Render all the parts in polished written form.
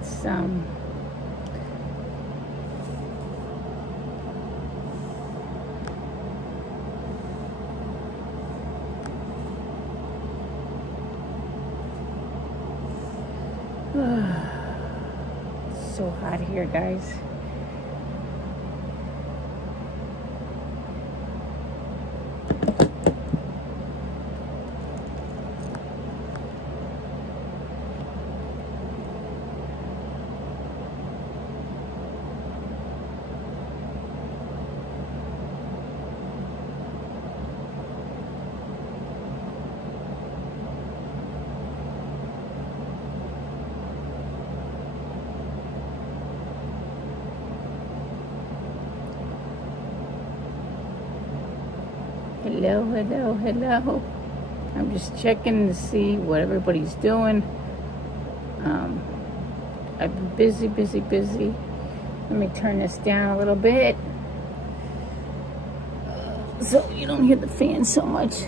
It's so hot here, guys. Hello, hello, hello. I'm just checking to see what everybody's doing. I've been busy. Let me turn this down a little bit so you don't hear the fan so much.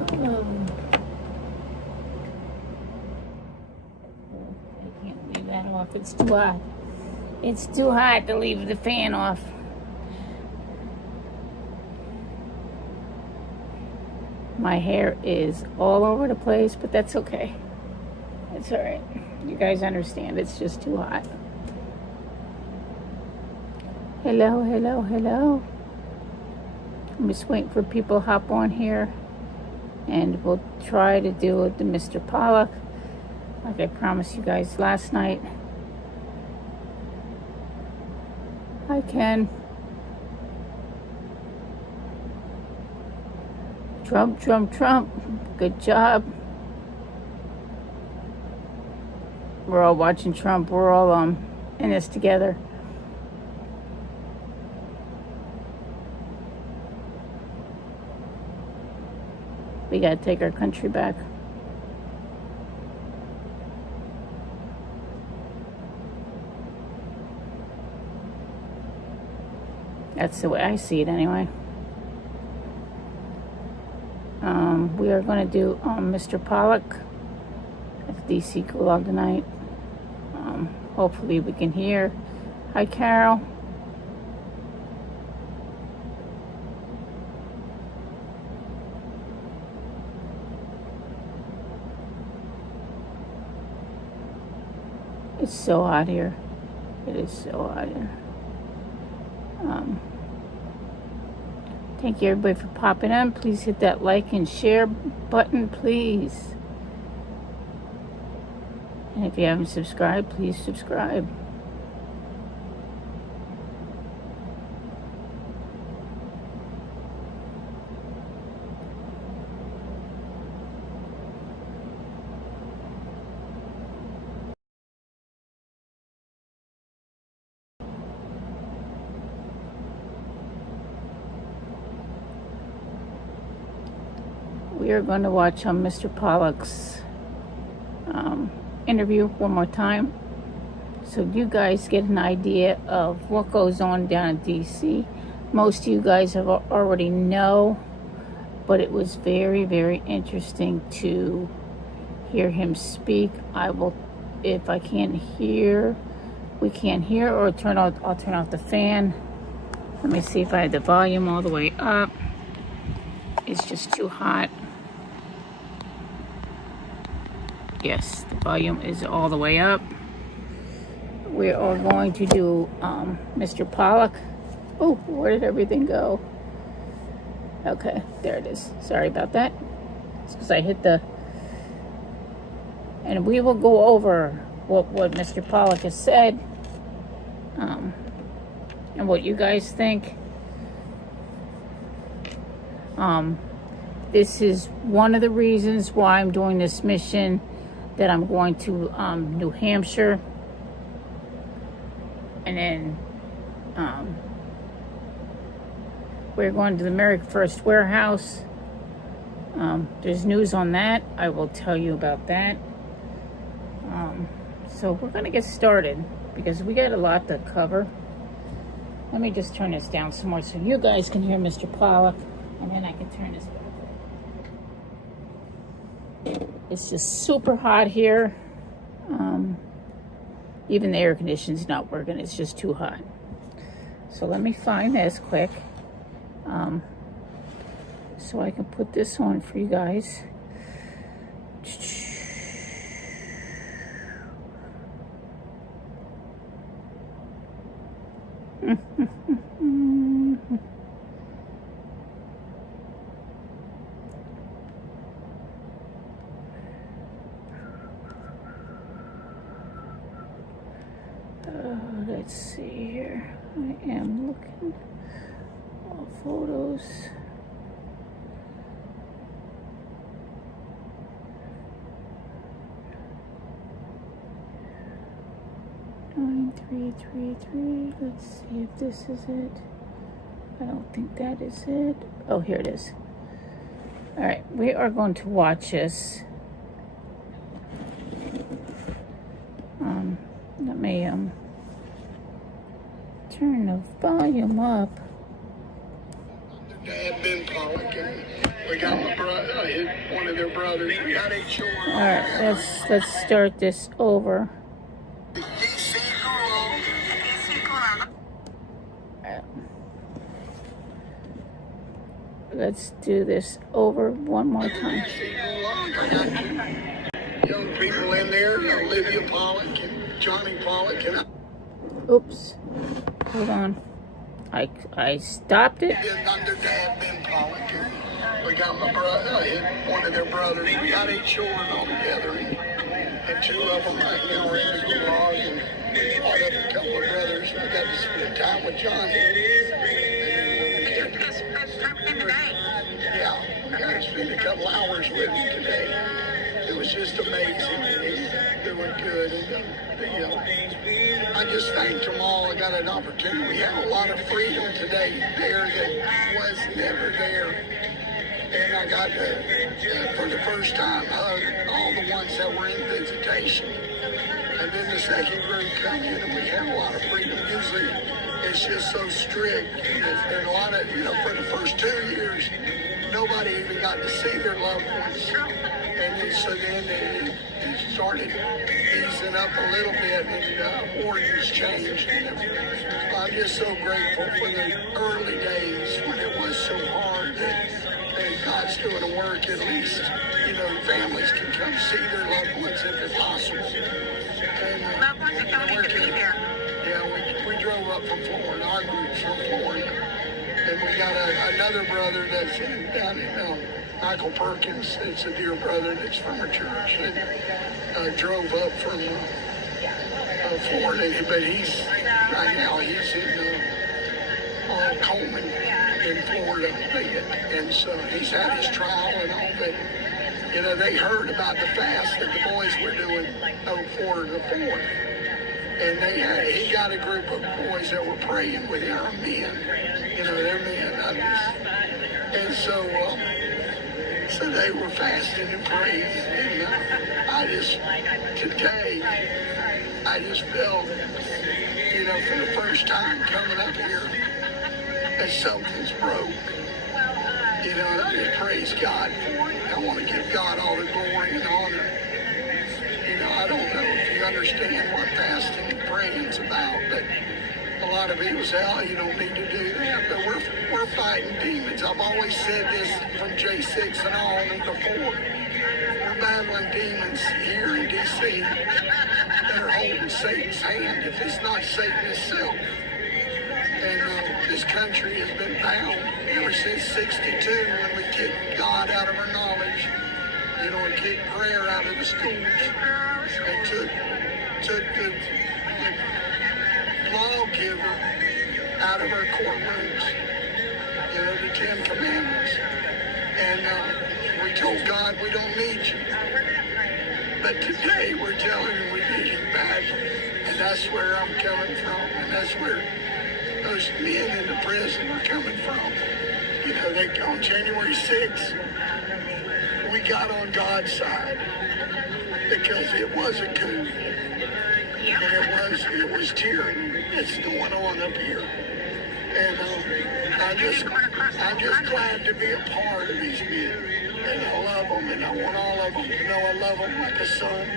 I can't leave that off. It's too hot. It's too hot to leave the fan off. My hair is all over the place, but that's okay. It's all right. You guys understand. It's just too hot. Hello, hello, hello. I'm just waiting for people to hop on here, and we'll try to do the Mr. Pollock, like I promised you guys last night. Hi, Ken. Trump, Trump, Trump. Good job. We're all watching Trump. We're all in this together. We gotta take our country back. That's the way I see it anyway. We are going to do Mr. Pollock at the DC Gulag tonight. Hopefully we can hear. Hi, Carol. It's so hot here. It is so hot here. Thank you, everybody, for popping in. Please hit that like and share button, please. And if you haven't subscribed, please subscribe. We are going to watch Mr. Pollock's interview one more time, so you guys get an idea of what goes on down in DC. Most of you guys have already know, but it was very, very interesting to hear him speak. I will, if I can't hear, we can't hear, or I'll turn off the fan. Let me see if I had the volume all the way up. It's just too hot. Yes, the volume is all the way up. We are going to do Mr. Pollock. Oh, where did everything go? Okay, there it is. Sorry about that. It's because I hit the... And we will go over what Mr. Pollock has said. And what you guys think. This is one of the reasons why I'm doing this mission, that I'm going to New Hampshire, and then we're going to the America First Warehouse. There's news on that. I will tell you about that. So we're going to get started because we got a lot to cover. Let me just turn this down some more so you guys can hear Mr. Pollock, and then I can turn this back. It's just super hot here. Even the air conditioning's not working. It's just too hot. So let me find this quick. So I can put this on for you guys. Let's see here. I am looking all photos. Let's see if this is it. I don't think that is it. Oh, here it is. All right, we are going to watch this. Let me turn the volume up. Dad been Pollock, and we got my brother, one of their brothers. We got 8 children. All right, let's start this over. Let's do this over one more time. Young people in there, Olivia Pollock and Johnny Pollock, and Oops. Hold on. I stopped it. under Dad Ben Pollock, and we got my brother, one of their brothers. We got 8 children all together, and 2 of them right now are in the garage, and I have a couple of brothers. We got to spend time with Johnny. Yeah, we got to spend a couple hours with him today. It was just amazing. He's doing good. And I just thanked them all. I got an opportunity. We have a lot of freedom today there that was never there. And I got to, for the first time, hug all the ones that were in visitation. And then the second group come in, and we have a lot of freedom. Usually, it's just so strict. And a lot of, for the first 2 years, nobody even got to see their loved ones. And then, so then it started easing up a little bit, and orders changed. And I'm just so grateful for the early days when it was so hard that God's doing a work. At least, families can come see their loved ones if it's possible. And, loved ones that don't need to be there. Yeah, we drove up from Florida. Our group's from Florida. And we got another brother that's down in Michael Perkins. It's a dear brother that's from our church. And drove up from Florida. But right now he's in Coleman in Florida. And so he's had his trial and all. But, they heard about the fast that the boys were doing 04 to 4. And he got a group of boys that were praying with our men. They're men. And so they were fasting and praying. And today, I just felt, for the first time coming up here, that something's broke. I just praise God for it. I want to give God all the glory and honor. I don't know if you understand what fasting and praying is about, but a lot of people say, oh, you don't need to do that. But we're fighting demons. I've always said this from J6 and on and before. We're battling demons here in D.C. that are holding Satan's hand, if it's not Satan himself. And this country has been bound ever since 62 when we kicked God out of our knowledge. And kicked prayer out of the schools and took the lawgiver out of our courtrooms, the 10 Commandments. And we told God we don't need you. But today we're telling him we need him badly. And that's where I'm coming from. And that's where those men in the prison are coming from. On January 6th, we got on God's side because it was a coup. And it was tyranny that's going on up here. And I'm just glad to be a part of these men. And I love them, and I want all of them to know I love them like a son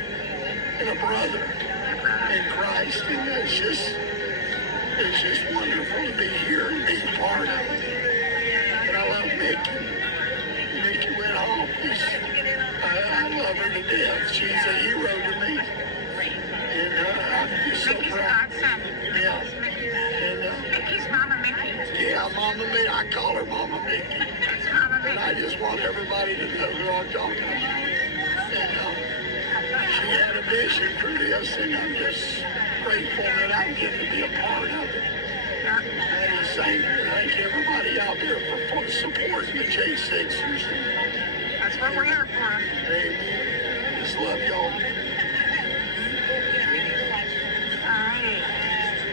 and a brother. in Christ, and it's just wonderful to be here and be part of it. And I love Mickey. Mickey went home. I love her to death. She's a hero to me. And I'm just so Mickey's proud. godson. Yeah. And Mickey's Mama Mickey. yeah, Mama Mickey. I call her Mama Mickey. That's Mama And I Mickey. just want everybody to know who I'm talking about. And she had a vision for this, and I'm just grateful that I'm getting to be a part of it. And the same, thank everybody out there for supporting the J6ers. That's what we're here for. Amen. Just love y'all. Alright.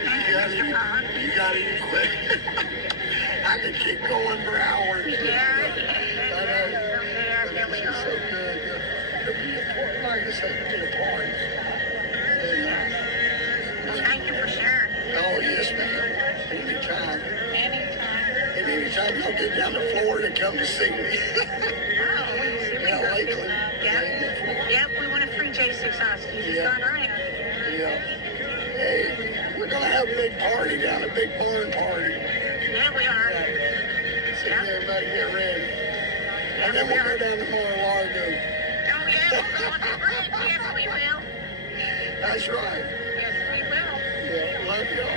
Thank you, Mr. Pollock. You got any questions? I could keep going for hours. Yeah. I know. There we It's go. so good to be a part, like I said, to be a part. Well, thank you for sharing. Oh, yes, ma'am. Anytime. And anytime y'all get down to Florida, come to see me. Yeah, Lakeland. Yep, we want a free J6 hostages. Yeah. Done right. Yeah. Hey, we're going to have a big party down, a big barn party. Yeah, we are. So everybody get ready. Yeah, And then we we'll go are. down to Mar-a-Lago. Oh, yeah, we'll go on the bridge. Yes, we will. That's right. Yes, we will. Yeah, love y'all.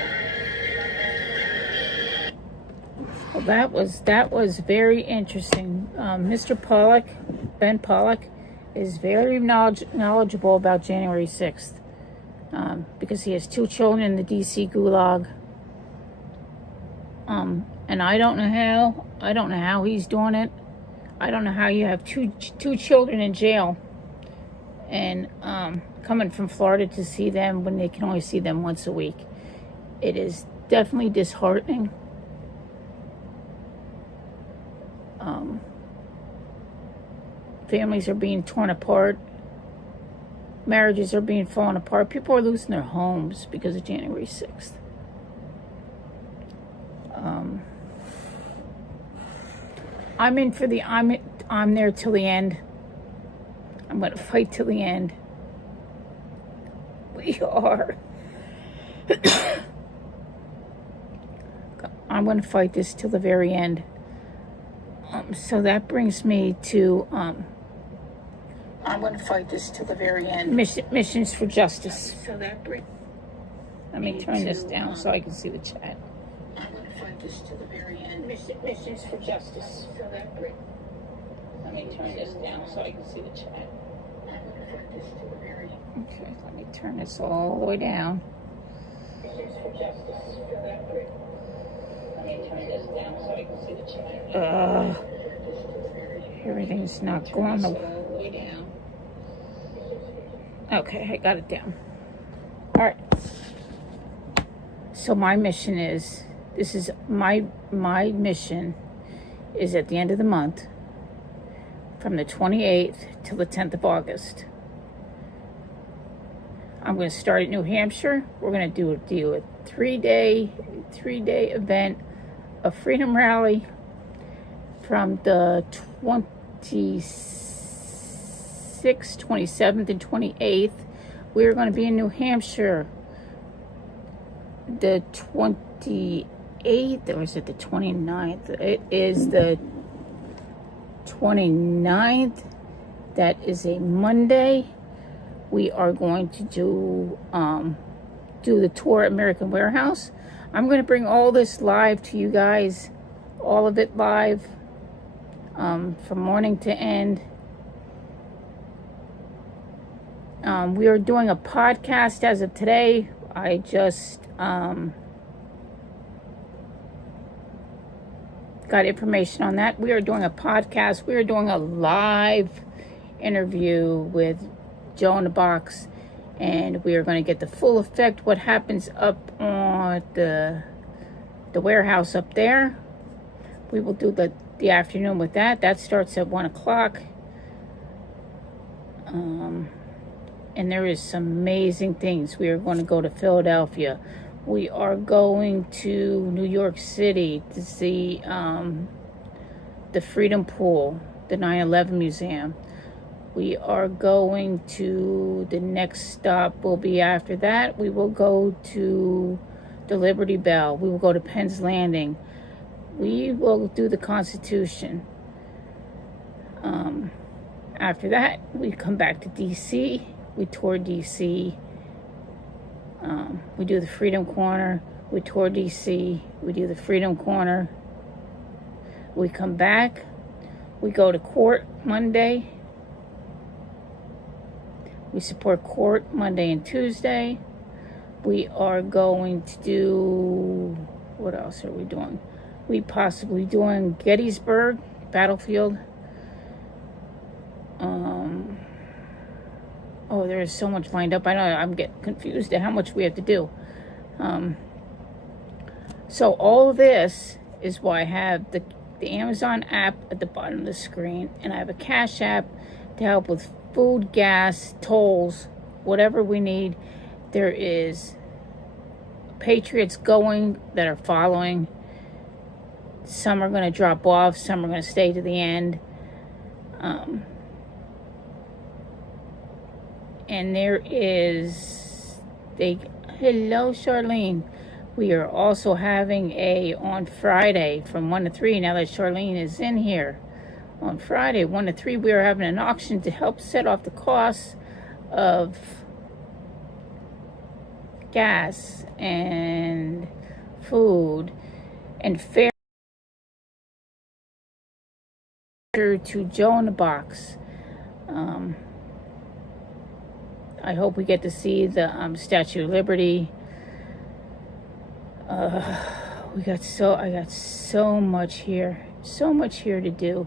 Well, that was very interesting. Mr. Pollock, Ben Pollock, is very knowledgeable about January 6th because he has 2 children in the DC Gulag. And I don't know how he's doing it. I don't know how you have two children in jail and coming from Florida to see them when they can only see them once a week. It is definitely disheartening. Families are being torn apart. Marriages are being fallen apart. People are losing their homes because of January 6th. I'm there till the end. I'm going to fight till the end. We are. I'm going to fight this till the very end. So that brings me to I'm going to fight this till the very end. Missions for Justice. So that brings. Let me turn this down so I can see the chat. I'm going to fight this till the very end. Missions for Justice. So that brings. Let me turn this down so I can see the chat. I'm going to fight this till the very end. Okay, let me turn this all the way down. Missions for Justice. So that brings. Let me turn this down so I can see the chat. Everything's not going the way down. Okay, I got it down. All right. So my mission is, this is my mission is at the end of the month, from the 28th till the 10th of August. I'm going to start at New Hampshire. We're going to do a three-day event, a freedom rally from the 26th, 27th, and 28th. We're going to be in New Hampshire the 28th, or is it the 29th? It is the 29th. That is a Monday. We are going to do the tour at American Warehouse. I'm going to bring all this live to you guys, all of it live, from morning to end. We are doing a podcast as of today. I just got information on that. We are doing a podcast. We are doing a live interview with Joe in the Box, and we are going to get the full effect what happens up on the warehouse up there. We will do the afternoon with that. That starts at 1 o'clock. And there is some amazing things. We are going to go to Philadelphia. We are going to New York City to see the Freedom Pool, the 9/11 Museum. We are going to, the next stop will be after that. We will go to the Liberty Bell. We will go to Penn's Landing. We will do the Constitution. After that, we come back to D.C. We tour D.C. We do the Freedom Corner. We tour D.C. We do the Freedom Corner. We come back. We go to court Monday. We support court Monday and Tuesday. We are going to do, what else are we doing? We possibly doing Gettysburg Battlefield. Oh, there is so much lined up. I know I'm getting confused at how much we have to do. So all of this is why I have the Amazon app at the bottom of the screen, and I have a Cash app to help with food, gas, tolls, whatever we need. There is Patriots going that are following. Some are going to drop off. Some are going to stay to the end. And there is, hello, Charlene. We are also having on Friday from 1 to 3. Now that Charlene is in here. On Friday, 1 to 3, we are having an auction to help set off the costs of gas and food and fare to Joe in the Box. I hope we get to see the Statue of Liberty. I got so much here to do.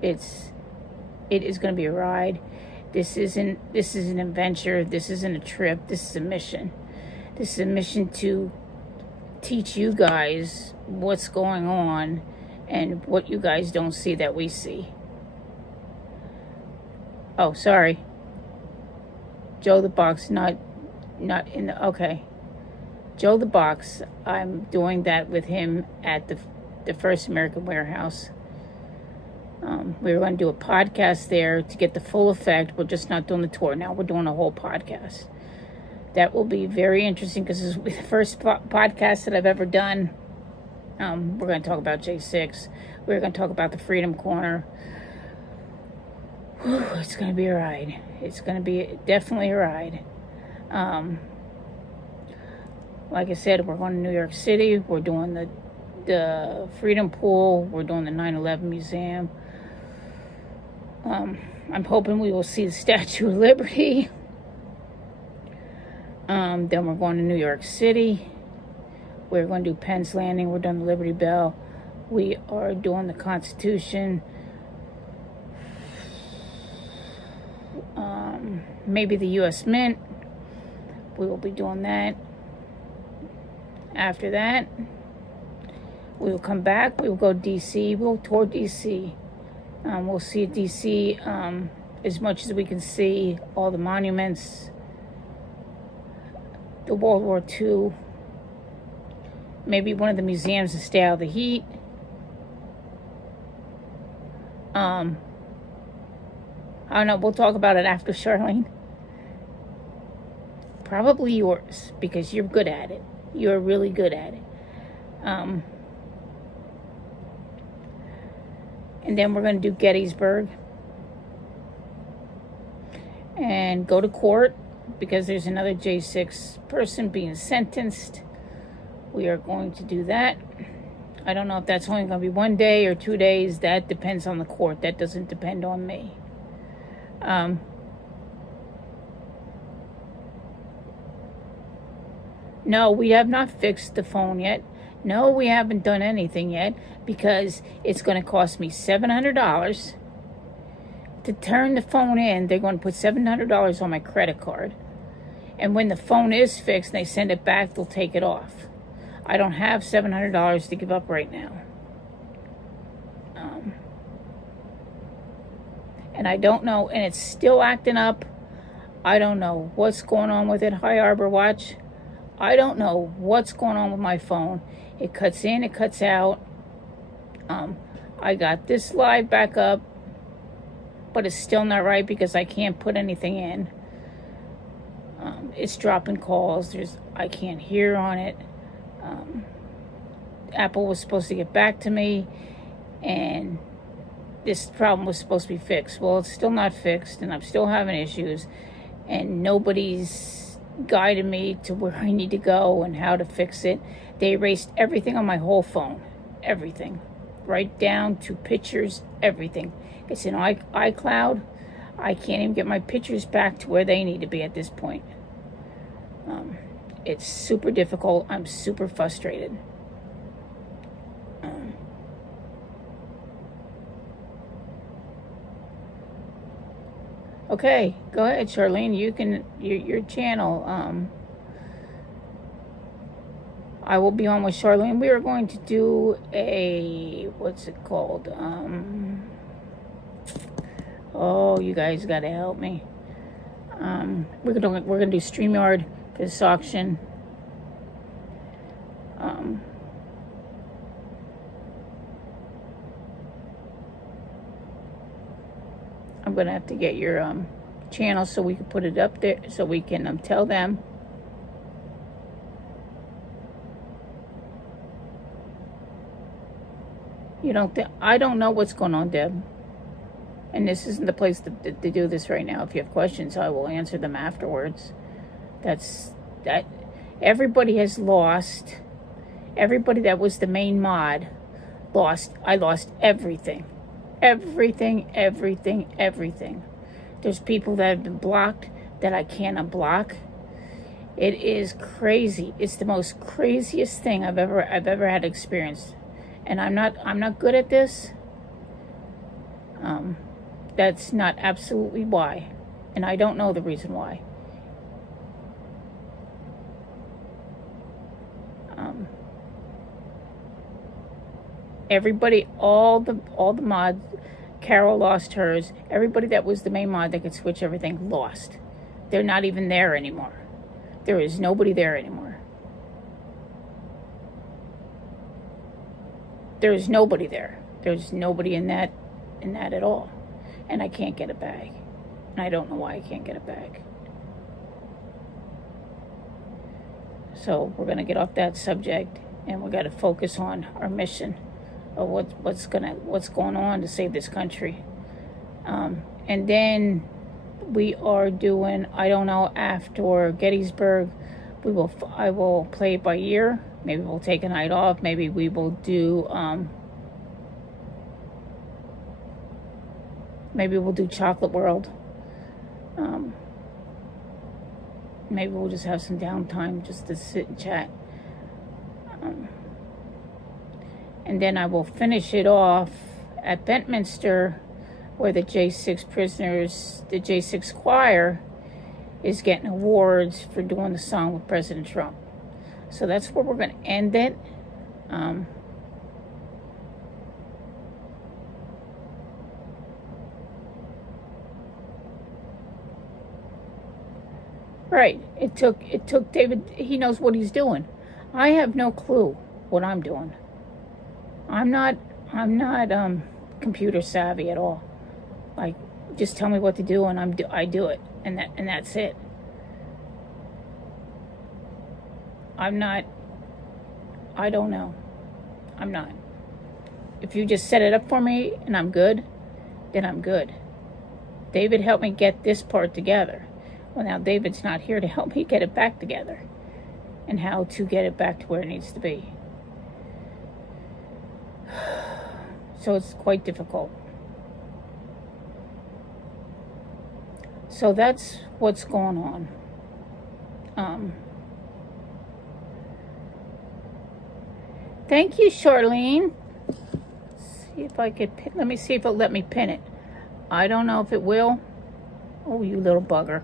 It is going to be a ride. This is an adventure. This isn't a trip. This is a mission. This is a mission to teach you guys what's going on and what you guys don't see that we see. Oh, sorry. Joe the Box, not in the, okay. Joe the Box, I'm doing that with him at the First American Warehouse. We were going to do a podcast there to get the full effect. We're just not doing the tour. Now we're doing a whole podcast. That will be very interesting because this will be the first podcast that I've ever done. We're going to talk about J6. We're going to talk about the Freedom Corner. Whew, it's going to be a ride. It's going to be definitely a ride. Like I said, we're going to New York City. We're doing the Freedom Pool. We're doing the 9/11 Museum. I'm hoping we will see the Statue of Liberty. Then we're going to New York City. We're going to do Penn's Landing. We're doing the Liberty Bell. We are doing the Constitution. Maybe the U.S. Mint. We will be doing that. After that, we will come back. We will go to D.C. We'll tour D.C. We'll see D.C. As much as we can see. All the monuments. The World War II. Maybe one of the museums to stay out of the heat. I don't know. We'll talk about it after, Charlene. Probably yours, because you're good at it. You're really good at it. And then we're going to do Gettysburg. And go to court, because there's another J6 person being sentenced. We are going to do that. I don't know if that's only going to be 1 day or 2 days. That depends on the court. That doesn't depend on me. No, we have not fixed the phone yet. No, we haven't done anything yet because it's going to cost me $700 to turn the phone in. They're going to put $700 on my credit card. And when the phone is fixed and they send it back, they'll take it off. I don't have $700 to give up right now. And I don't know, and it's still acting up. I don't know what's going on with it. Hi, Arbor Watch. I don't know what's going on with my phone. It cuts in, it cuts out. I got this live back up, but it's still not right because I can't put anything in. It's dropping calls. I can't hear on it. Apple was supposed to get back to me, and this problem was supposed to be fixed. Well, it's still not fixed, and I'm still having issues, and nobody's guided me to where I need to go and how to fix it. They erased everything on my whole phone. Everything. Right down to pictures, everything. It's in iCloud. I can't even get my pictures back to where they need to be at this point. It's super difficult. I'm super frustrated. Okay, go ahead, Charlene. You can, your channel. I will be on with Charlene. We are going to do a, what's it called? Oh, you guys got to help me. We're gonna do StreamYard for this auction. I'm gonna have to get your channel so we can put it up there, so we can tell them. You don't think I don't know what's going on, Deb? And this isn't the place to do this right now. If you have questions, I will answer them afterwards. That everybody has lost. Everybody that was the main mod lost. I lost everything. Everything. There's people that have been blocked that I can't unblock. It is crazy. It's the most craziest thing I've ever had experienced. And I'm not good at this. That's not absolutely why. And I don't know the reason why. Everybody, all the mods, Carol lost hers. Everybody that was the main mod that could switch everything lost. They're not even there anymore. There is nobody there anymore. There is nobody there. There's nobody in that at all. And I can't get it back. And I don't know why I can't get it back. So we're gonna get off that subject, and we got to focus on our mission of what's going on to save this country. And then we are doing, I don't know, after Gettysburg, I will play it by ear. Maybe we'll take a night off. Maybe we will do maybe we'll do Chocolate World. Maybe we'll just have some downtime just to sit and chat. And then I will finish it off at Bentminster, where the J6 prisoners, the J6 choir, is getting awards for doing the song with President Trump. So that's where we're going to end it. Right. It took David. He knows what he's doing. I have no clue what I'm doing. I'm not computer savvy at all. Like, just tell me what to do and I do it, and that's it. I don't know. I'm not. If you just set it up for me and I'm good, then I'm good. David helped me get this part together. Well, now David's not here to help me get it back together and how to get it back to where it needs to be. So it's quite difficult. So that's what's going on. Thank you, Charlene. See if I could let me see if it'll let me pin it. I don't know if it will. Oh, you little bugger.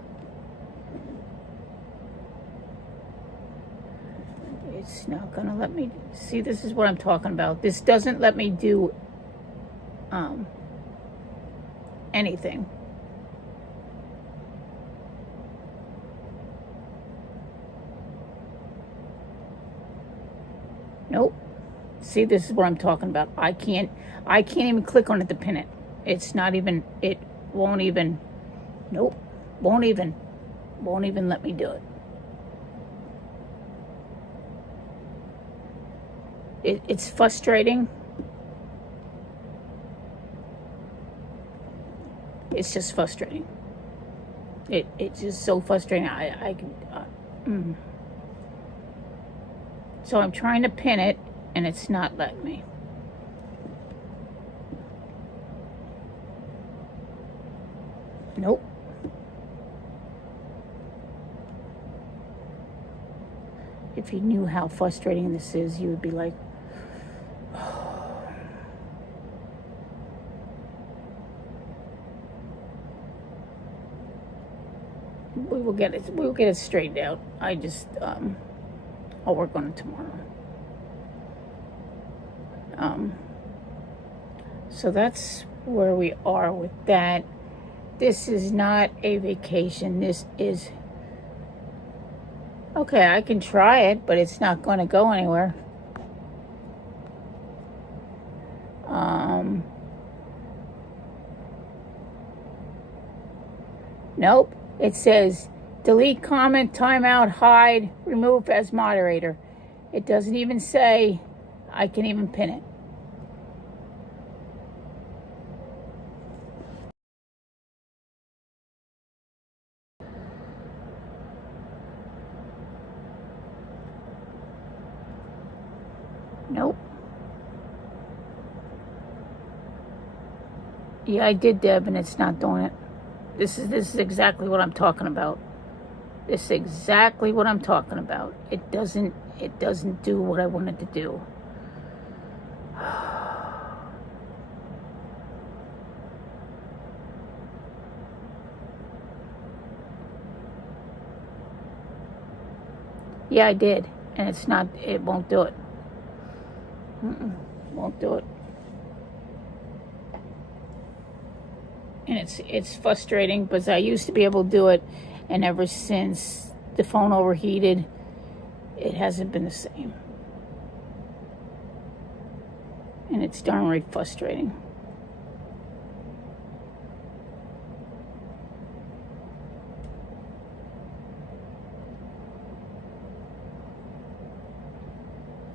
It's not gonna let me see. This is what I'm talking about. This doesn't let me do anything. Nope. See, this is what I'm talking about. I can't even click on it to pin it. It's not even, it won't even, nope, won't even let me do it. It's frustrating. It's just frustrating. It's just so frustrating. So I'm trying to pin it, and it's not letting me. Nope. If you knew how frustrating this is, you would be like, we will get it straightened out. I just, I'll work on it tomorrow. So that's where we are with that. This is not a vacation. This is, okay, I can try it, but it's not going to go anywhere. Nope. It says delete comment, timeout, hide, remove as moderator. It doesn't even say I can even pin it. Nope. Yeah, I did, Deb, and it's not doing it. This is exactly what I'm talking about. This is exactly what I'm talking about. It doesn't do what I wanted to do. Yeah, I did, and it's not. It won't do it. Won't do it. And it's frustrating because I used to be able to do it, and ever since the phone overheated, it hasn't been the same. And it's darn right frustrating.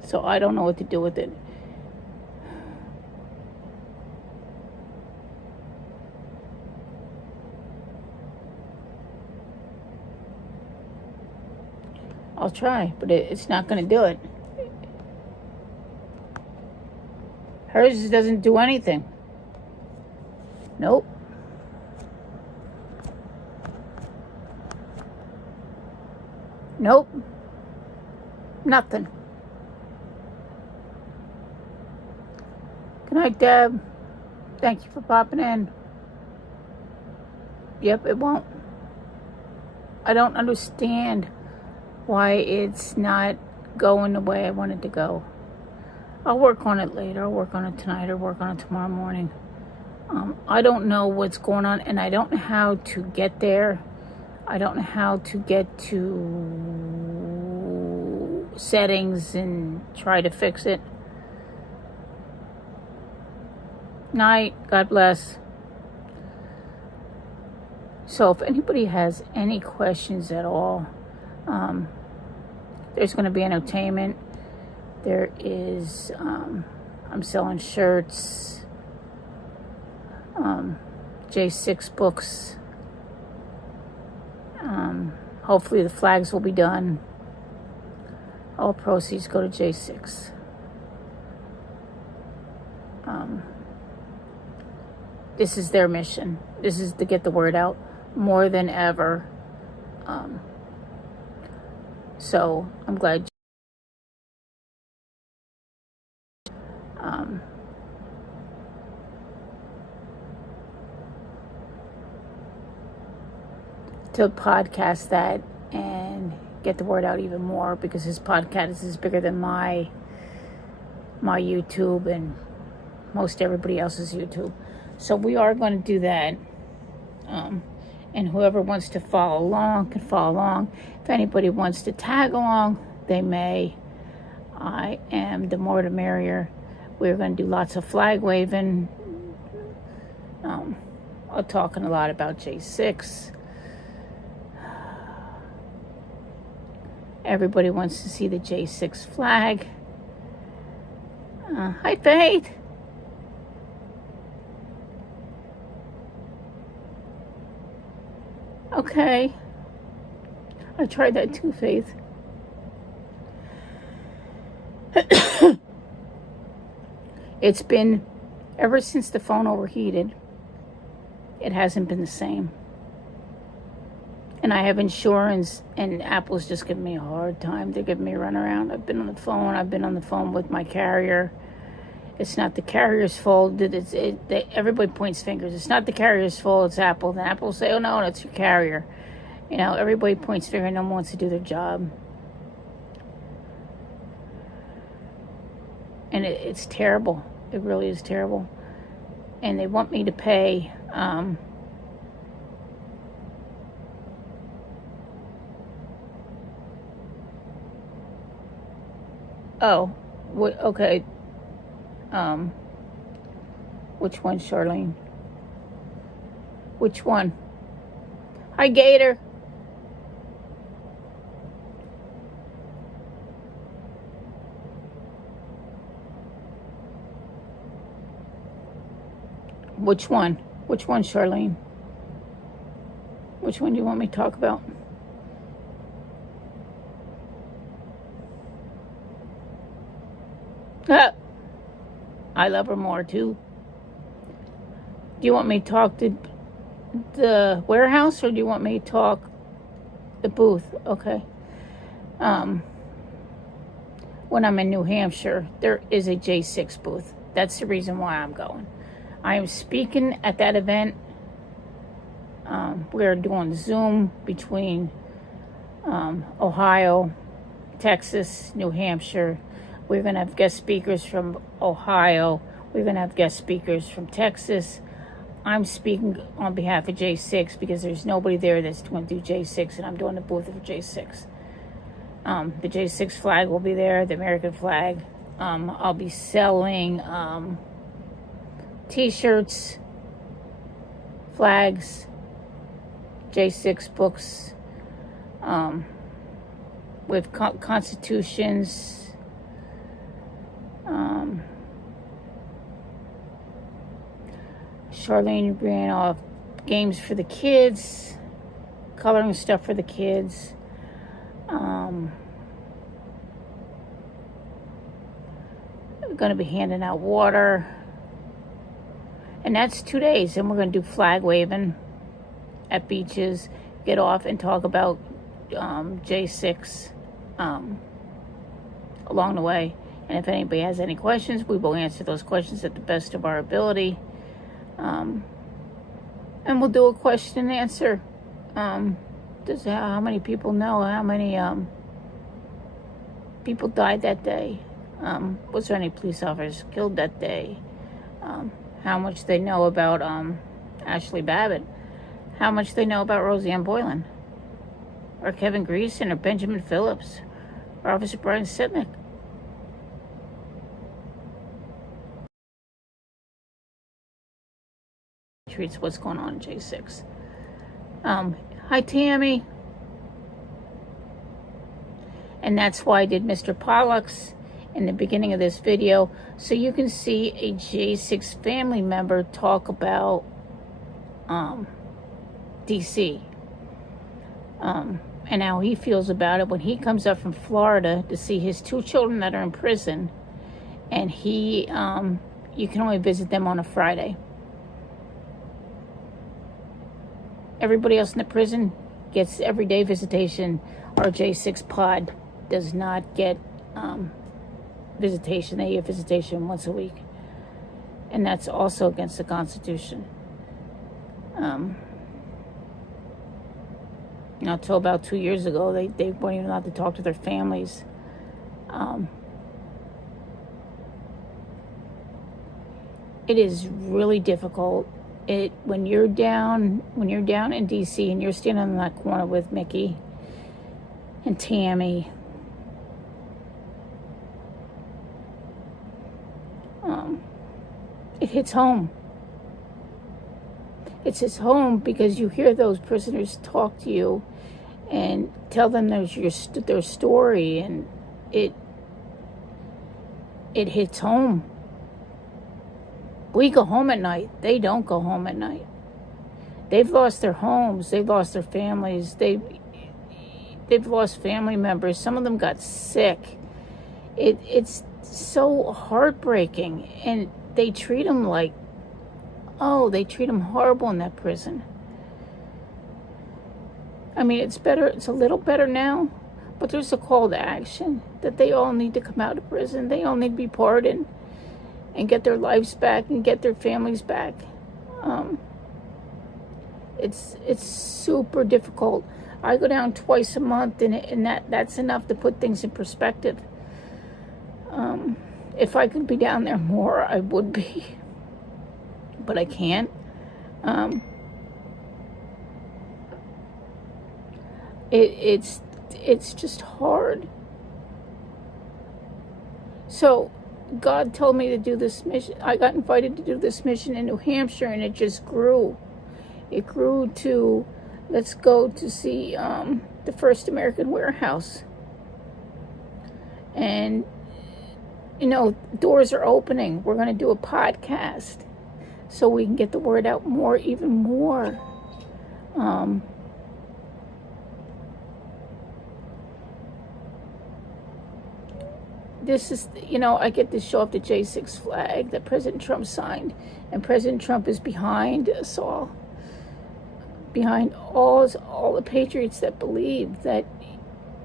So I don't know what to do with it. I'll try, but it's not going to do it. Hers doesn't do anything. Nope. Nope. Nothing. Good night, Deb. Thank you for popping in. Yep, it won't. I don't understand why it's not going the way I want it to go. I'll work on it later. I'll work on it tonight or work on it tomorrow morning. I don't know what's going on, and I don't know how to get there. I don't know how to get to settings and try to fix it. Night. God bless. So if anybody has any questions at all, there's going to be entertainment. There is, I'm selling shirts, J6 books. Hopefully the flags will be done. All proceeds go to J6. This is their mission. This is to get the word out more than ever. So I'm glad. To podcast that and get the word out even more, because his podcast is bigger than my YouTube and most everybody else's YouTube. So we are going to do that. And whoever wants to follow along can follow along. If anybody wants to tag along, they may. I am the more the merrier. We're going to do lots of flag waving. I'm talking a lot about J6. Everybody wants to see the J6 flag. Hi, Faith. Okay. I tried that too, Faith. It's been, ever since the phone overheated, it hasn't been the same. And I have insurance, and Apple's just giving me a hard time. They're giving me a runaround. I've been on the phone. I've been on the phone with my carrier. It's not the carrier's fault. Everybody points fingers. It's not the carrier's fault. It's Apple. Then Apple will say, oh, no, that's your carrier. You know, everybody points finger. No one wants to do their job. And it's terrible. It really is terrible. And they want me to pay... Oh, okay. Which one, Charlene? Which one? Hi, Gator. Which one? Which one, Charlene? Which one do you want me to talk about? I love her more, too. Do you want me to talk to the warehouse, or do you want me to talk the booth? Okay. When I'm in New Hampshire, there is a J6 booth. That's the reason why I'm going. I am speaking at that event. We're doing Zoom between Ohio, Texas, New Hampshire. We're going to have guest speakers from Ohio. We're going to have guest speakers from Texas. I'm speaking on behalf of J6 because there's nobody there that's going to do J6, and I'm doing the booth for J6. The J6 flag will be there, the American flag. I'll be selling T-shirts, flags, J6 books, with constitutions. Charlene ran off games for the kids, coloring stuff for the kids. We're going to be handing out water. And that's 2 days. And we're going to do flag waving at beaches, get off and talk about J6 along the way. And if anybody has any questions, we will answer those questions at the best of our ability. And we'll do a question and answer. How many people know how many people died that day? Was there any police officers killed that day? How much they know about Ashley Babbitt? How much they know about Roseanne Boylan? Or Kevin Greason, or Benjamin Phillips, or Officer Brian Sitnick? What's going on in J6. Hi, Tammy. And that's why I did Mr. Pollux in the beginning of this video, so you can see a J6 family member talk about DC, and how he feels about it when he comes up from Florida to see his 2 children that are in prison, and you can only visit them on a Friday. Everybody else in the prison gets everyday visitation. Our J6 pod does not get visitation. They get visitation once a week. And that's also against the Constitution. Until about 2 years ago, they weren't even allowed to talk to their families. It is really difficult. When you're down in DC and you're standing in that corner with Mickey and Tammy it hits home. It hits home because you hear those prisoners talk to you and tell them their story, and it hits home. We go home at night. They don't go home at night. They've lost their homes. They've lost their families. They've lost family members. Some of them got sick. It's so heartbreaking, and they treat them they treat them horrible in that prison. I mean, it's better. It's a little better now, but there's a call to action that they all need to come out of prison. They all need to be pardoned and get their lives back and get their families back. It's super difficult. I go down twice a month, and that's enough to put things in perspective. If I could be down there more, I would be, but I can't. It's just hard. So God told me to do this mission. I got invited to do this mission in New Hampshire, and it just grew. It grew to, let's go to see the first American warehouse. And, doors are opening. We're going to do a podcast so we can get the word out even more. This is, I get to show off the J6 flag that President Trump signed. And President Trump is behind us all. Behind all the patriots that believe that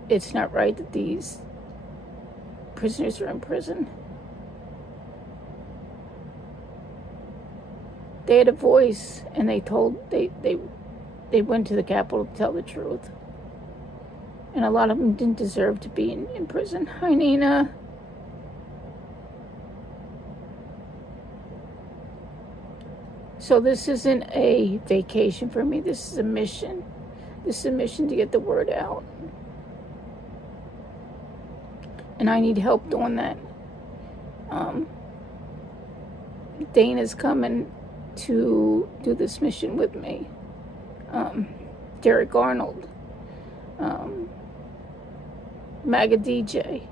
it's not right that these prisoners are in prison. They had a voice, and they went to the Capitol to tell the truth. And a lot of them didn't deserve to be in prison. Hi, Nina. So this isn't a vacation for me. This is a mission. This is a mission to get the word out. And I need help doing that. Dana's coming to do this mission with me. Derek Arnold. MAGA DJ.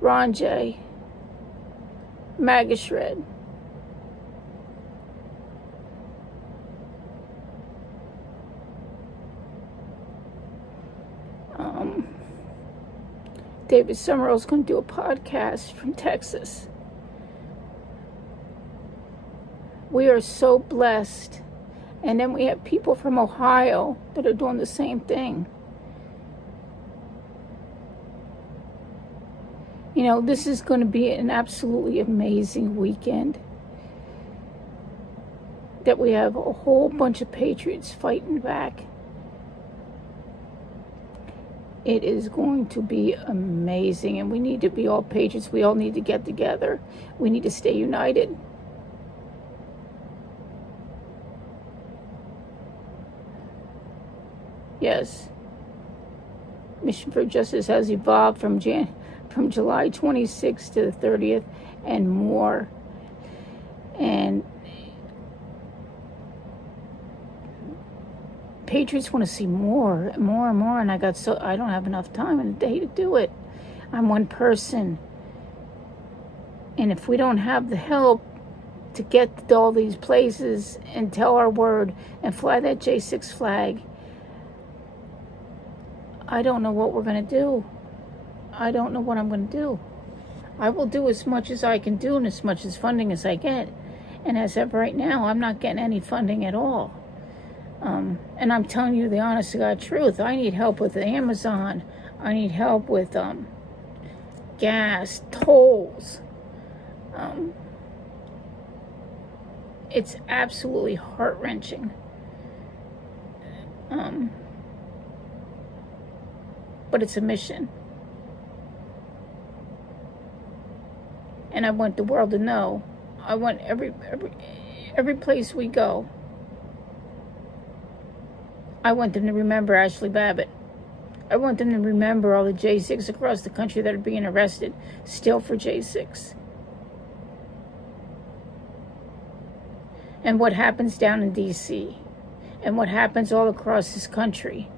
Ron J. MAGA Shred. David Summerall's going to do a podcast from Texas. We are so blessed. And then we have people from Ohio that are doing the same thing. This is going to be an absolutely amazing weekend. That we have a whole bunch of patriots fighting back. It is going to be amazing, and we need to be all patriots. We all need to get together. We need to stay united. Yes. Mission for Justice has evolved from July 26th to the 30th and more. And patriots want to see more and more and more, and I don't have enough time in a day to do it. I'm one person. And if we don't have the help to get to all these places and tell our word and fly that J6 flag, I don't know what we're going to do. I don't know what I'm going to do. I will do as much as I can do and as much as funding as I get. And as of right now, I'm not getting any funding at all. And I'm telling you the honest to God truth. I need help with Amazon. I need help with gas, tolls. It's absolutely heart-wrenching. But it's a mission. And I want the world to know. I want every place we go, I want them to remember Ashley Babbitt. I want them to remember all the J6 across the country that are being arrested still for J6. and what happens down in D.C. and what happens all across this country.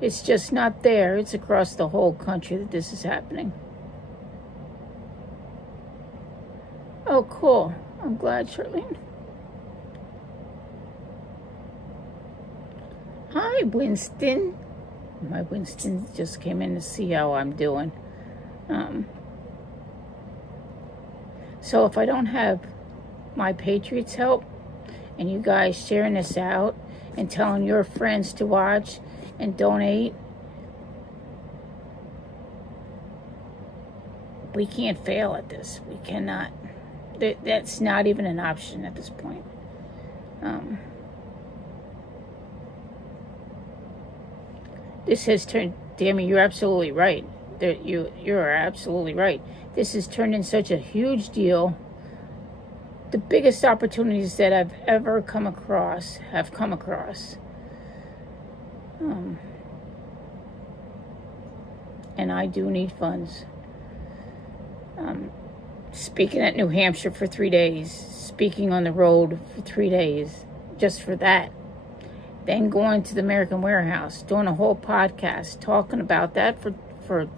It's just not there. It's across the whole country that this is happening. Oh, cool. I'm glad, Charlene. Hi, Winston. My Winston just came in to see how I'm doing. So if I don't have my Patriots help and you guys sharing this out and telling your friends to watch and donate, we can't fail at this. We cannot. That's not even an option at this point. This has turned, Tammy, you're absolutely right. You are absolutely right. This has turned in such a huge deal. The biggest opportunities that I've ever come across have come across. And I do need funds. Speaking at New Hampshire for 3 days, speaking on the road for 3 days, just for that. Then going to the American Warehouse, doing a whole podcast, talking about that for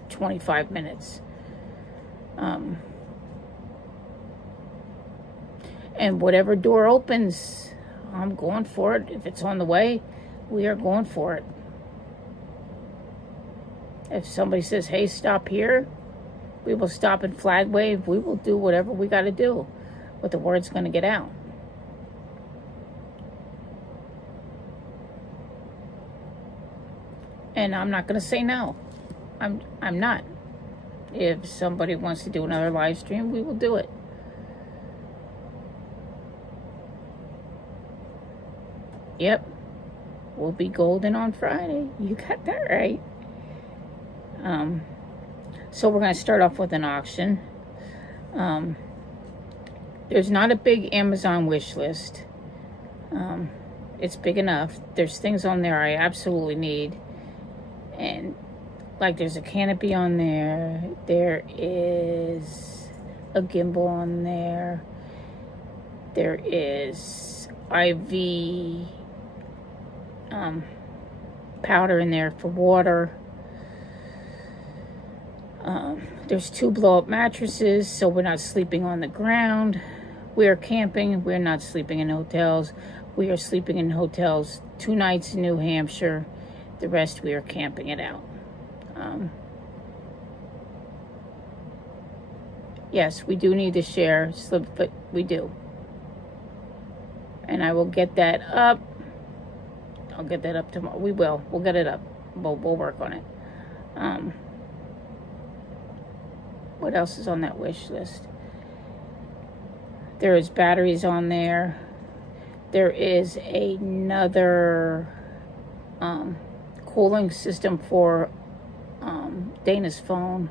25 minutes. And whatever door opens, I'm going for it. If it's on the way, we are going for it. If somebody says, hey, stop here, we will stop and flag wave. We will do whatever we got to do. But the word's going to get out. And I'm not going to say no. I'm not. If somebody wants to do another live stream, we will do it. Yep. We'll be golden on Friday. You got that right. So we're going to start off with an auction. There's not a big Amazon wish list. It's big enough. There's things on there I absolutely need. And like there's a canopy on there. There is a gimbal on there. There is IV powder in there for water. There's 2 blow-up mattresses, so we're not sleeping on the ground. We are camping. We're not sleeping in hotels. We are sleeping in hotels 2 nights in New Hampshire. The rest we are camping it out. Yes, we do need to share slip, but we do. And I will get that up. I'll get that up tomorrow. We will. We'll get it up. We'll work on it. What else is on that wish list? There is batteries on there. There is another cooling system for Dana's phone.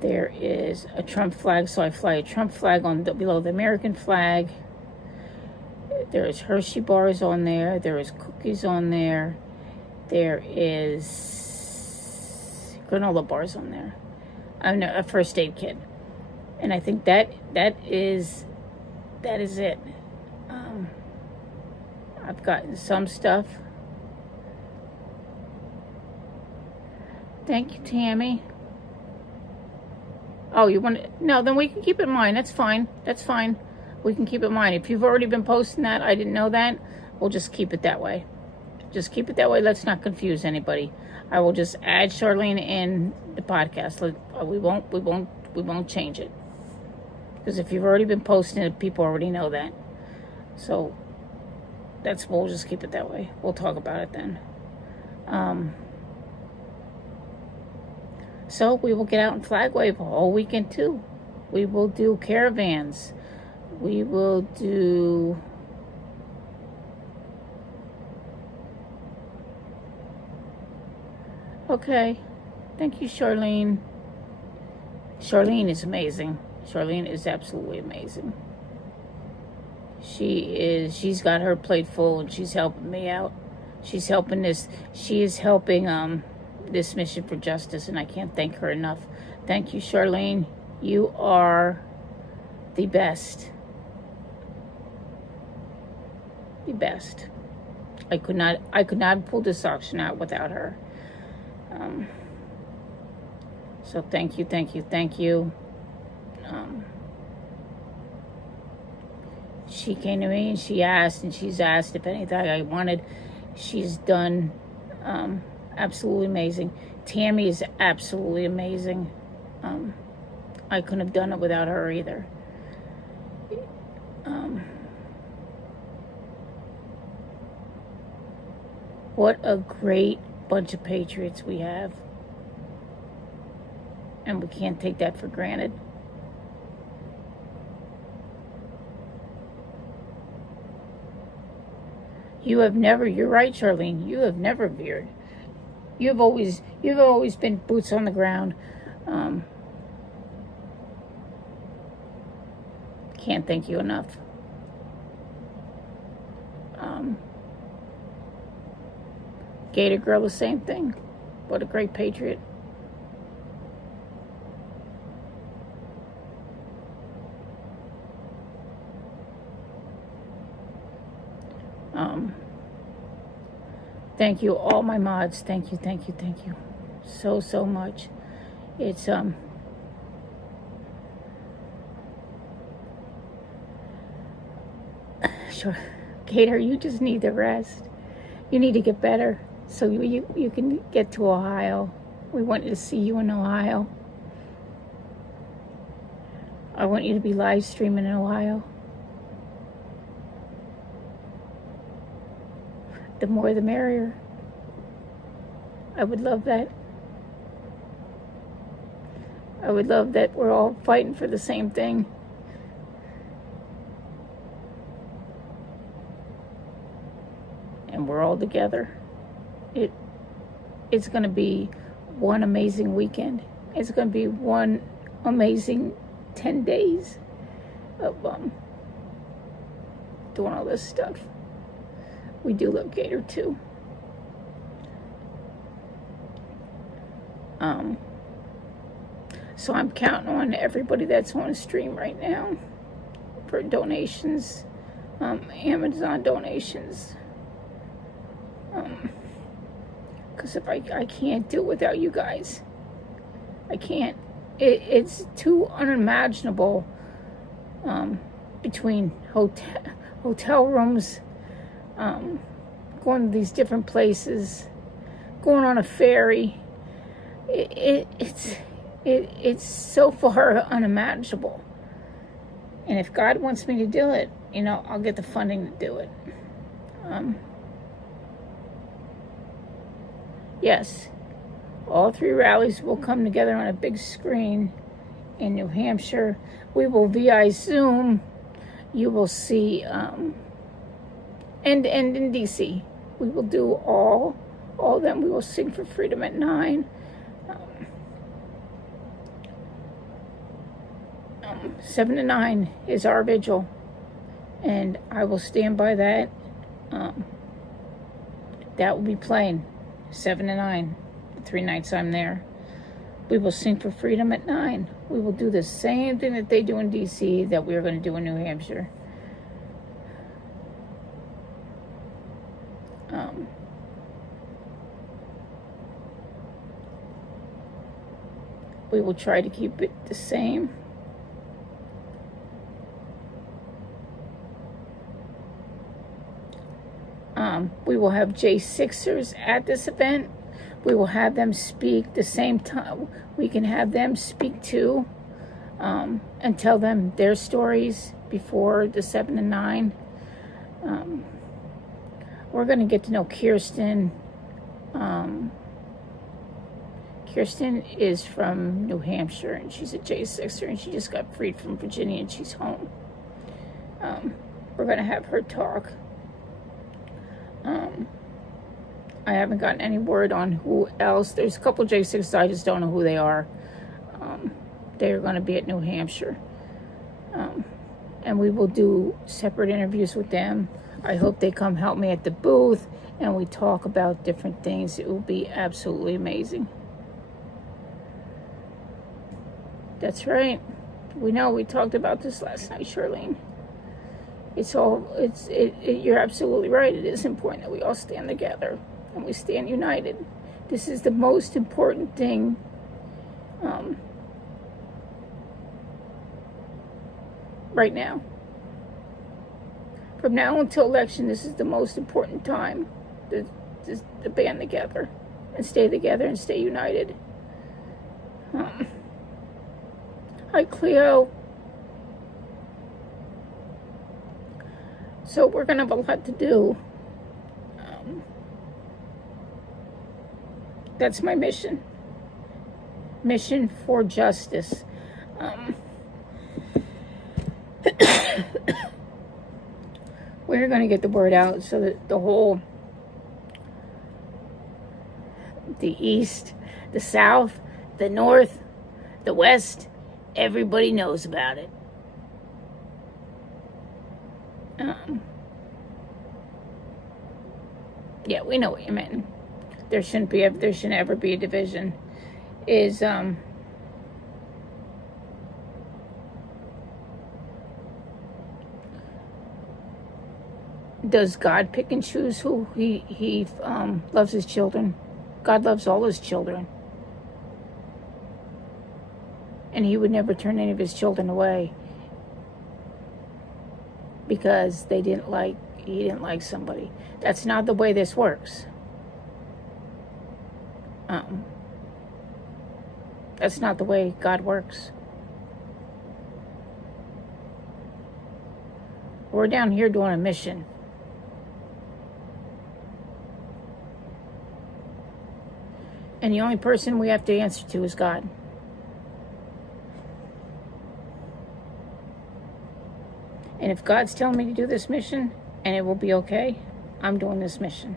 There is a Trump flag, so I fly a Trump flag on below the American flag. There is Hershey bars on there. There is cookies on there. There is granola bars on there. A first aid kit, and I think that is it. I've gotten some stuff. Thank you, Tammy. Oh, you want to? No, then we can keep it in mind. That's fine. That's fine. We can keep it in mind. If you've already been posting that, I didn't know that. We'll just keep it that way. Just keep it that way. Let's not confuse anybody. I will just add Charlene in the podcast. We won't change it. Because if you've already been posting it, people already know that. So we'll just keep it that way. We'll talk about it then. So we will get out and flag wave all weekend too. We will do caravans. We will do okay. Thank you, Charlene. Charlene is amazing. Charlene is absolutely amazing. She's got her plate full and she's helping me out. She is helping this mission for justice, and I can't thank her enough. Thank you, Charlene. You are the best. the best. I could not pull this auction out without her. So thank you. She came to me and she's asked if anything I wanted. She's done absolutely amazing. Tammy is absolutely amazing. I couldn't have done it without her either. What a great bunch of patriots we have. And we can't take that for granted. You're right, Charlene, you have never veered. You've always been boots on the ground. Can't thank you enough. Gator Girl, the same thing. What a great patriot. Thank you, all my mods. Thank you. So much. It's, sure. Gator, you just need the rest. You need to get better so you can get to Ohio. We want to see you in Ohio. I want you to be live streaming in Ohio. The more the merrier. I would love that. I would love that we're all fighting for the same thing. And we're all together. It's going to be one amazing weekend. It's going to be one amazing 10 days of doing all this stuff. We do love Gator too. So I'm counting on everybody that's on the stream right now for donations, Amazon donations. Because if I can't do it without you guys. I can't. It's too unimaginable between hotel rooms, going to these different places, going on a ferry. It's so far unimaginable. And if God wants me to do it, I'll get the funding to do it. Yes, all 3 rallies will come together on a big screen in New Hampshire. We will VI Zoom. You will see, and in DC. We will do all of them. We will sing for freedom at 9. 7 to 9 is our vigil, and I will stand by that. That will be playing 7 to 9, the 3 nights I'm there. We will sing for freedom at 9. We will do the same thing that they do in DC that we are going to do in New Hampshire. We will try to keep it the same. We will have J6ers at this event. We will have them speak the same time. We can have them speak too, and tell them their stories before the 7 to 9. We're going to get to know Kirsten. Kirsten is from New Hampshire, and she's a J6er, and she just got freed from Virginia, and she's home. We're going to have her talk. I haven't gotten any word on who else. There's a couple J6s, I just don't know who they are. They're going to be at New Hampshire. And we will do separate interviews with them. I hope they come help me at the booth, and we talk about different things. It will be absolutely amazing. That's right. We talked about this last night, Charlene. You're absolutely right. It is important that we all stand together and we stand united. This is the most important thing. Right now. From now until election, this is the most important time to band together and stay together and stay united. Hi, Cleo. So we're going to have a lot to do. That's my mission. Mission for justice. We're going to get the word out so that the East, the South, the North, the West, everybody knows about it. Yeah, we know what you meant. There shouldn't ever be a division. Does God pick and choose who he loves his children? God loves all his children. And he would never turn any of his children away because he didn't like somebody. That's not the way this works. That's not the way God works. We're down here doing a mission. And the only person we have to answer to is God. And if God's telling me to do this mission, and it will be okay, I'm doing this mission.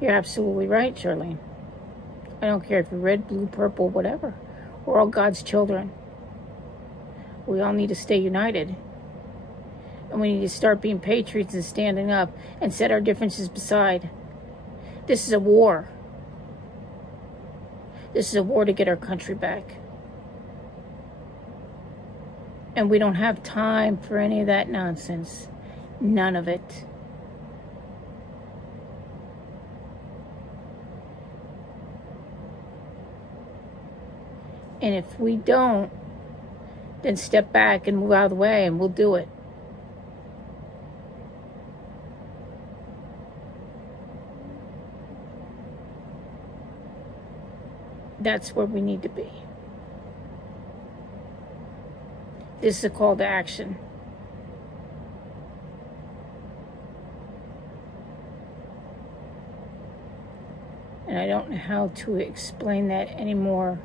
You're absolutely right, Charlene. I don't care if you're red, blue, purple, whatever. We're all God's children. We all need to stay united. And we need to start being patriots and standing up and set our differences aside. This is a war. This is a war to get our country back. And we don't have time for any of that nonsense. None of it. And if we don't, then step back and move out of the way and we'll do it. That's where we need to be. This is a call to action. And I don't know how to explain that anymore.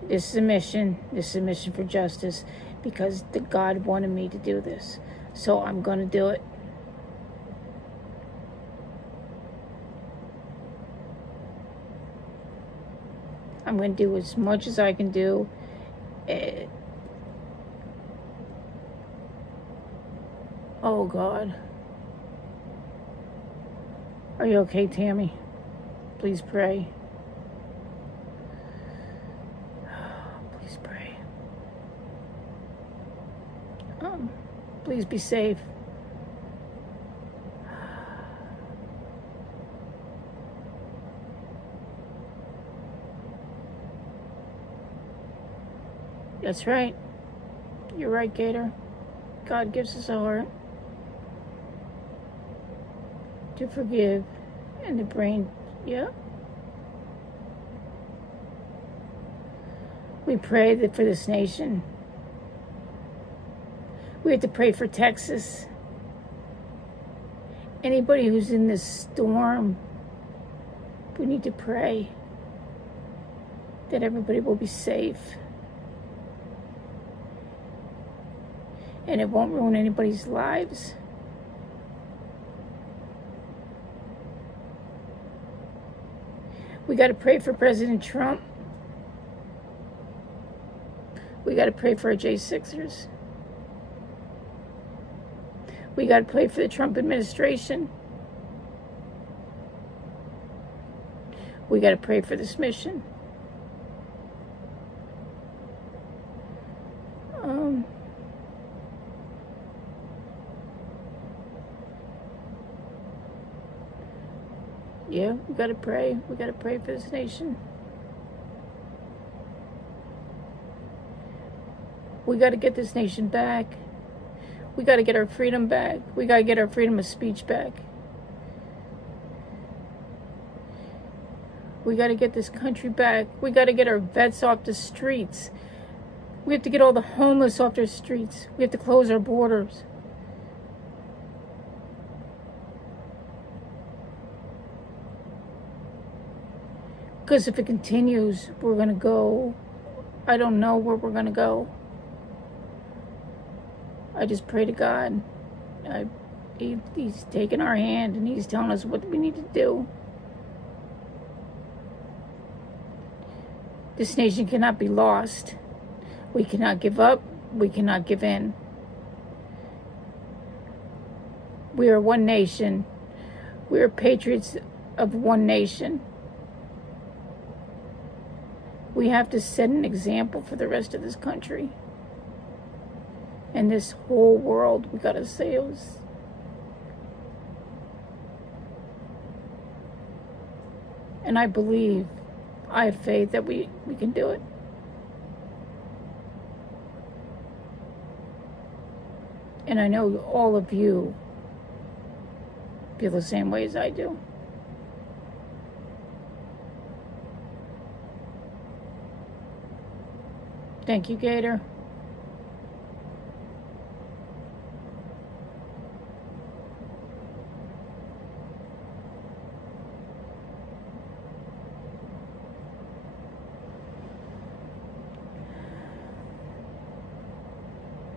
This is a mission. This is a mission for justice because God wanted me to do this. So I'm going to do it. I'm going to do as much as I can do. Oh, God. Are you okay, Tammy? Please pray. Please pray. Please be safe. That's right. You're right, Gator. God gives us a heart to forgive and the brain. Yeah. We pray that for this nation. We have to pray for Texas. Anybody who's in this storm, we need to pray that everybody will be safe. And it won't ruin anybody's lives. We got to pray for President Trump. We got to pray for our J6ers. We got to pray for the Trump administration. We got to pray for this mission. Yeah, we got to pray. We got to pray for this nation. We got to get this nation back. We got to get our freedom back. We got to get our freedom of speech back. We got to get this country back. We got to get our vets off the streets. We have to get all the homeless off their streets. We have to close our borders. Because if it continues, we're going to go, I don't know where we're going to go. I just pray to God. He's taking our hand and he's telling us what we need to do. This nation cannot be lost. We cannot give up. We cannot give in. We are one nation. We are patriots of one nation. We have to set an example for the rest of this country. And this whole world, we got to say it was. And I believe, I have faith that we can do it. And I know all of you feel the same way as I do. Thank you, Gator.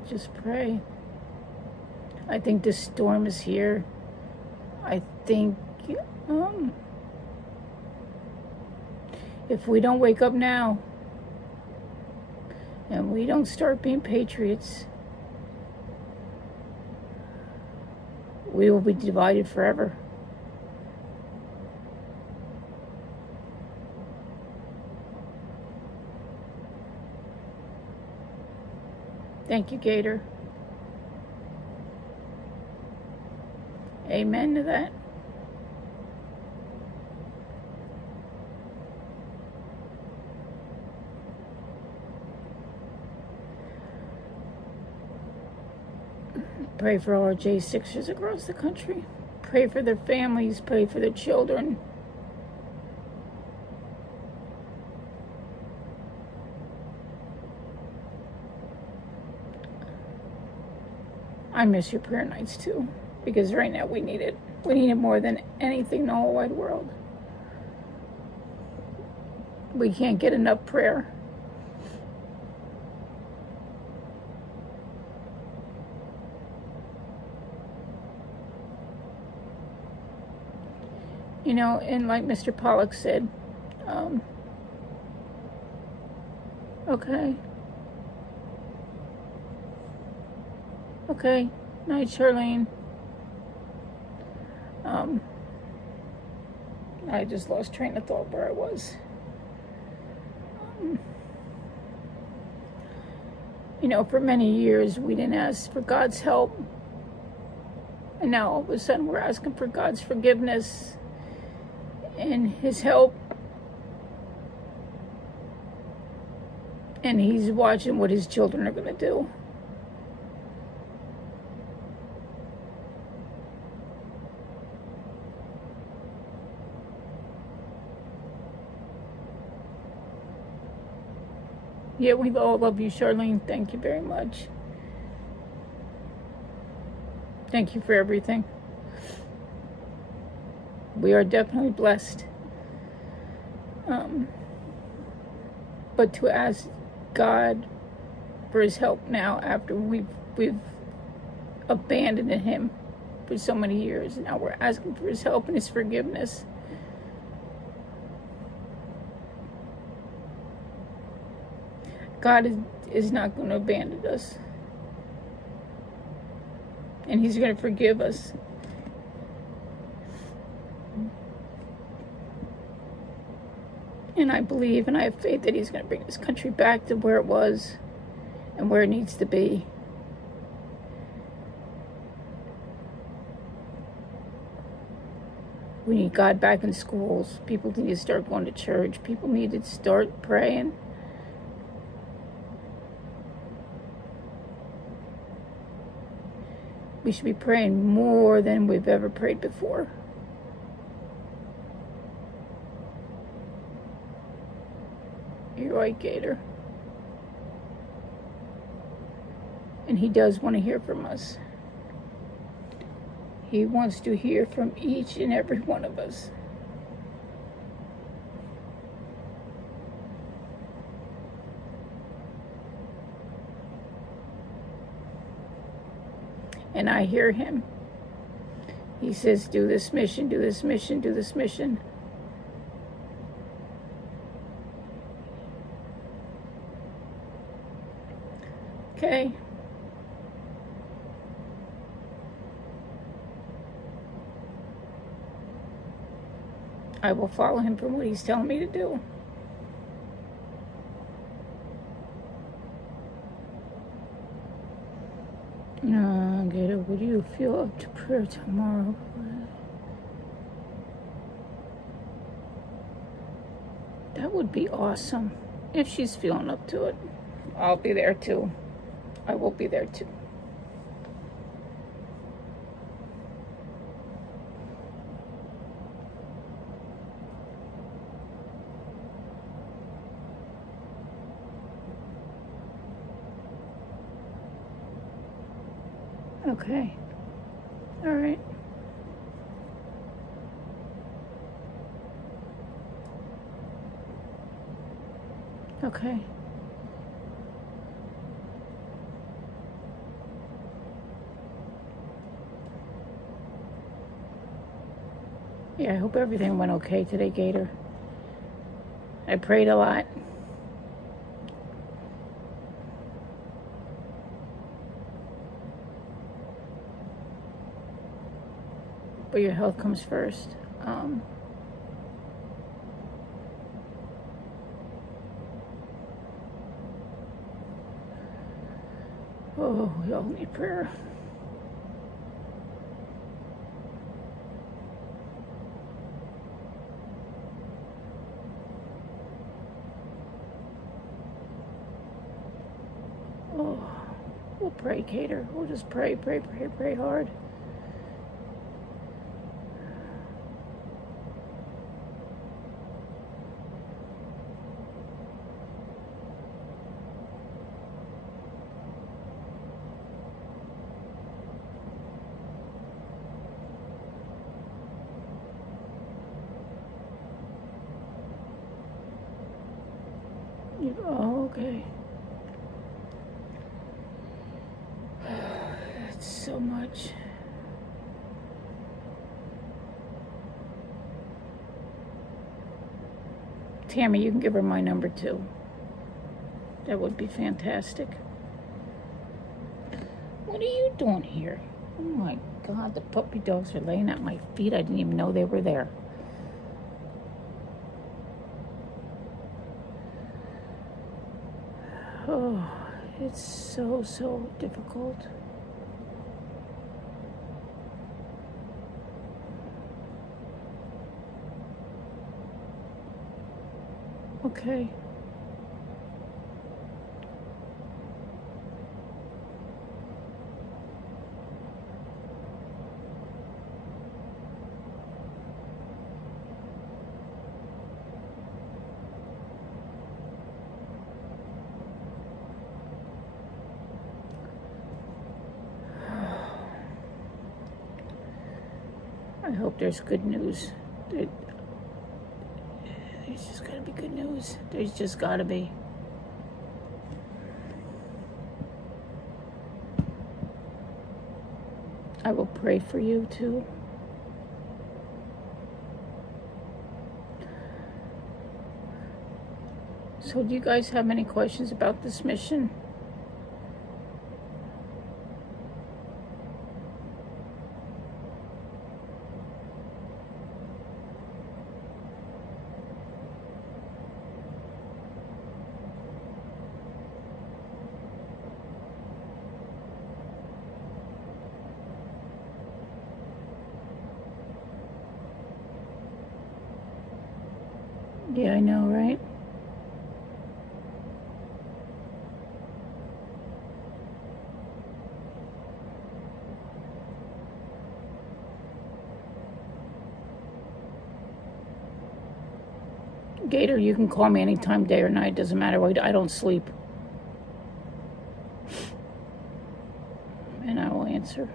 Just pray. I think this storm is here. I think if we don't wake up now and we don't start being patriots, we will be divided forever. Thank you, Gator. Amen to that. Pray for all our J6ers across the country. Pray for their families. Pray for their children. I miss your prayer nights too, because right now we need it. We need it more than anything in the whole wide world. We can't get enough prayer. You know, and like Mr. Pollock said, okay. Okay, night, Charlene. I just lost train of thought where I was. You know, for many years we didn't ask for God's help. And now all of a sudden we're asking for God's forgiveness and His help. And He's watching what His children are going to do. Yeah, we all love you, Charlene. Thank you very much. Thank you for everything. We are definitely blessed. But to ask God for His help now after we've abandoned Him for so many years, and now we're asking for His help and His forgiveness. God is not going to abandon us. And He's going to forgive us. And I believe and I have faith that he's going to bring this country back to where it was and where it needs to be. We need God back in schools. People need to start going to church. People need to start praying. We should be praying more than we've ever prayed before. You're right, Gator. And he does want to hear from us. He wants to hear from each and every one of us. And I hear him. He says, do this mission, do this mission, do this mission. Okay. I will follow him from what he's telling me to do. Gator, would you feel up to prayer tomorrow? That would be awesome. If she's feeling up to it, I'll be there too. I will be there too. Okay. All right. Okay. Yeah, I hope everything went okay today, Gator. I prayed a lot. But your health comes first. Oh, we all need prayer. Oh, we'll pray, Gator. We'll just pray, pray, pray, pray hard. Oh, okay. That's so much. Tammy, you can give her my number too. That would be fantastic. What are you doing here? Oh my God, the puppy dogs are laying at my feet. I didn't even know they were there. Oh, it's so difficult. Okay. I hope there's good news. There's just gotta be good news. There's just gotta be. I will pray for you too. So do you guys have any questions about this mission? Yeah, I know, right? Gator, you can call me anytime, day or night. Doesn't matter. I don't sleep. And I will answer.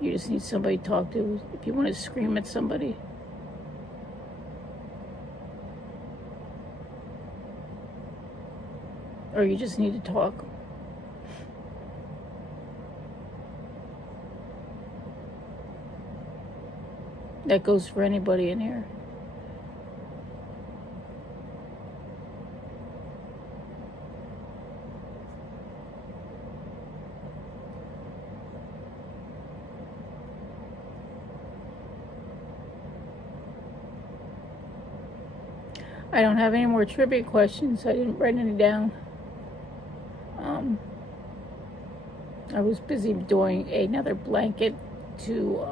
You just need somebody to talk to. If you want to scream at somebody. Or you just need to talk. That goes for anybody in here. I don't have any more trivia questions. I didn't write any down. I was busy doing another blanket to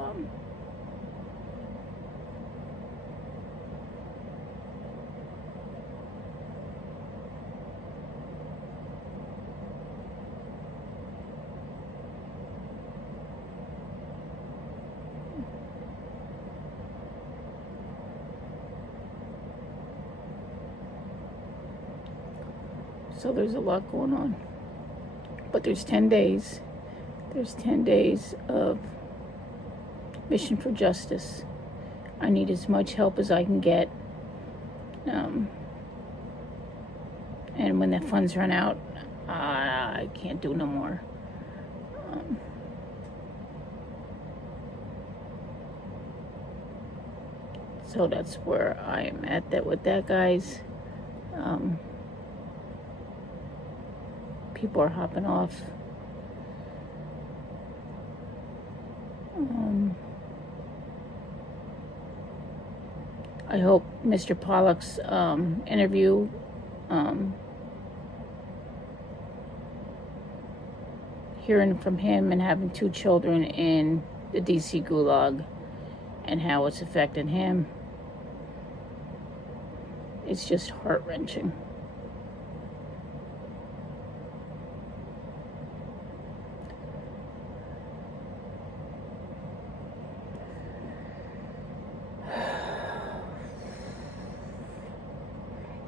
so there's a lot going on. But there's 10 days. There's 10 days of mission for justice. I need as much help as I can get. And when the funds run out, I can't do no more. So that's where I am at that with that, guys. People are hopping off. I hope Mr. Pollock's interview hearing from him and having 2 children in the DC gulag and how it's affecting him, it's just heart-wrenching.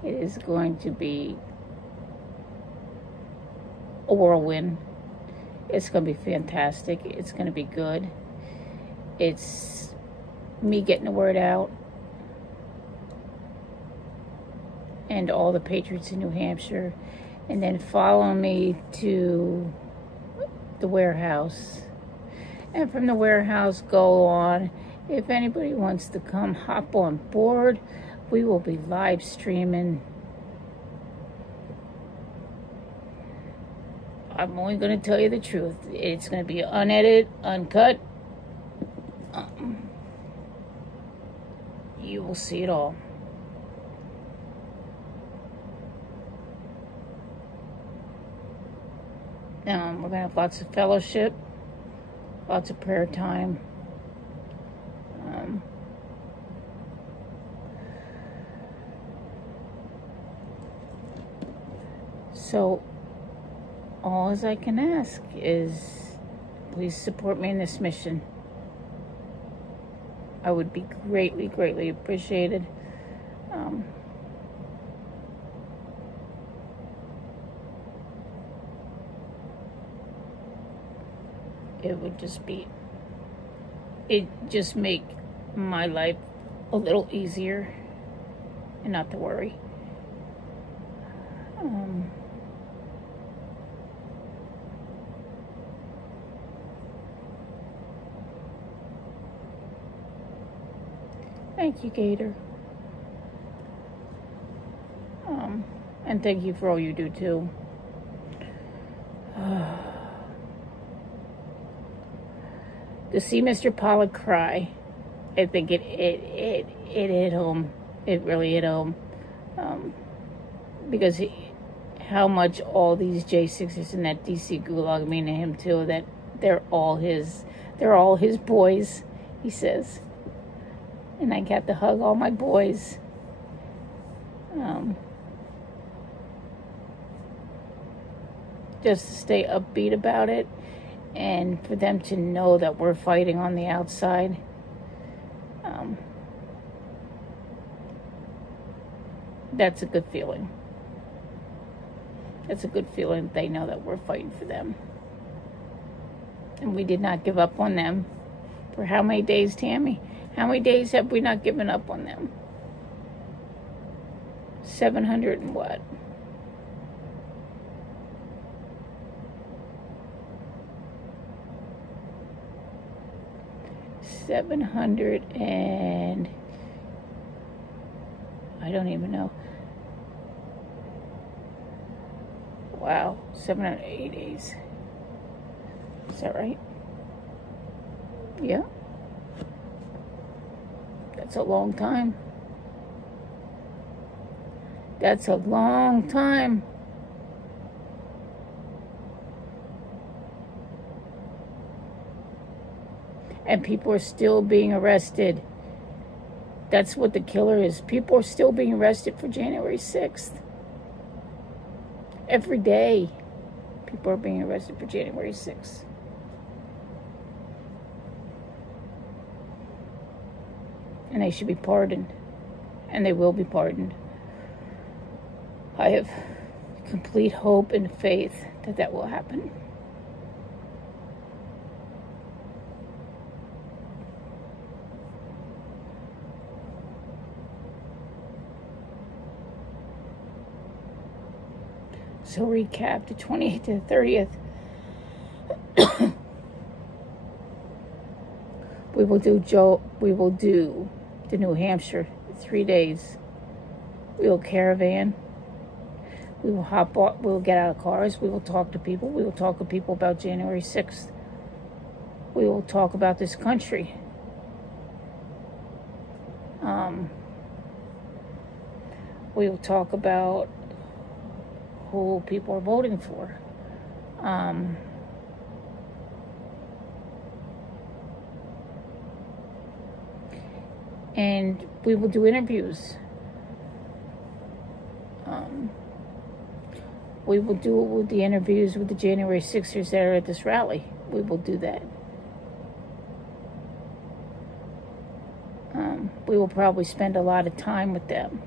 It is going to be a whirlwind. It's going to be fantastic. It's going to be good. It's me getting the word out. And all the patriots in New Hampshire. And then following me to the warehouse. And from the warehouse, go on. If anybody wants to come hop on board, we will be live streaming. I'm only going to tell you the truth. It's going to be unedited, uncut. You will see it all. We're going to have lots of fellowship, lots of prayer time. So, all as I can ask is, please support me in this mission. I would be greatly, greatly appreciated. It would just make my life a little easier and not to worry. Thank you, Gator. And thank you for all you do, too. To see Mr. Pollock cry, I think it hit home. It really hit home. Because how much all these J6ers in that DC gulag mean to him, too. That they're all his boys, he says. And I got to hug all my boys. Um, just to stay upbeat about it, and for them to know that we're fighting on the outside. That's a good feeling. It's a good feeling. They know that we're fighting for them. And we did not give up on them. For how many days, Tammy? How many days have we not given up on them? 700 and what? $700 and I don't even know. Wow, 780 days. Is that right? Yeah. That's a long time. That's a long time. And people are still being arrested. That's what the killer is. People are still being arrested for January 6th. Every day, people are being arrested for January 6th. And they should be pardoned. And they will be pardoned. I have complete hope and faith that that will happen. So recap, the 28th to the 30th. We will do the New Hampshire 3 days. We will caravan. We will hop off, we will get out of cars. We will talk to people. We will talk to people about January 6th. We will talk about this country. We will talk about who people are voting for. And we will do interviews. We will do it with the interviews with the January 6ers that are at this rally. We will do that. We will probably spend a lot of time with them.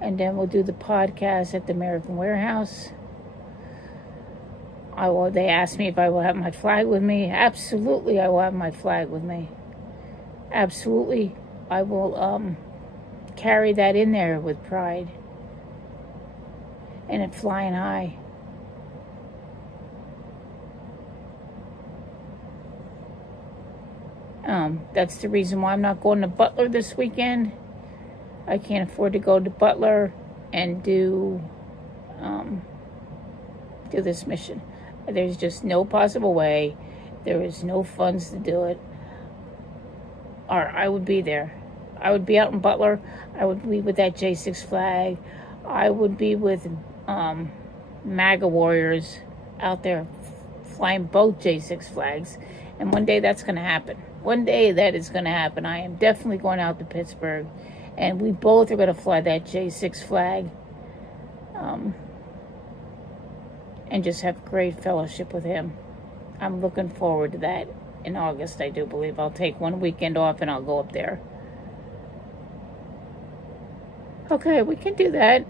And then we'll do the podcast at the American Warehouse. They asked me if I will have my flag with me. Absolutely, I will have my flag with me. Absolutely, I will carry that in there with pride. And it flying high. That's the reason why I'm not going to Butler this weekend. I can't afford to go to Butler and do this mission. There's just no possible way. There is no funds to do it. Or I would be there. I would be out in Butler. I would be with that J6 flag. I would be with MAGA warriors out there flying both J6 flags. And one day that's going to happen. One day that is going to happen. I am definitely going out to Pittsburgh. And we both are going to fly that J6 flag. And just have great fellowship with him. I'm looking forward to that in August, I do believe. I'll take one weekend off and I'll go up there. Okay, we can do that.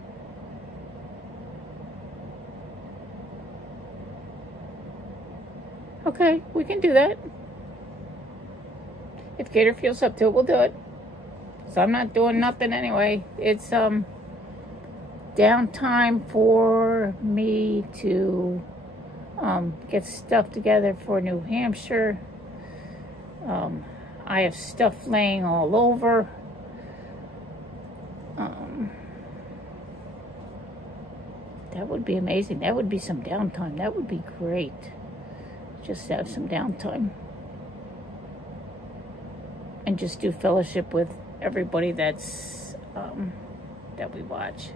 Okay, we can do that. If Gator feels up to it, we'll do it. So I'm not doing nothing anyway. It's downtime for me to get stuff together for New Hampshire. I have stuff laying all over. That would be amazing. That would be some downtime. That would be great. Just to have some downtime. And just do fellowship with everybody that's that we watch.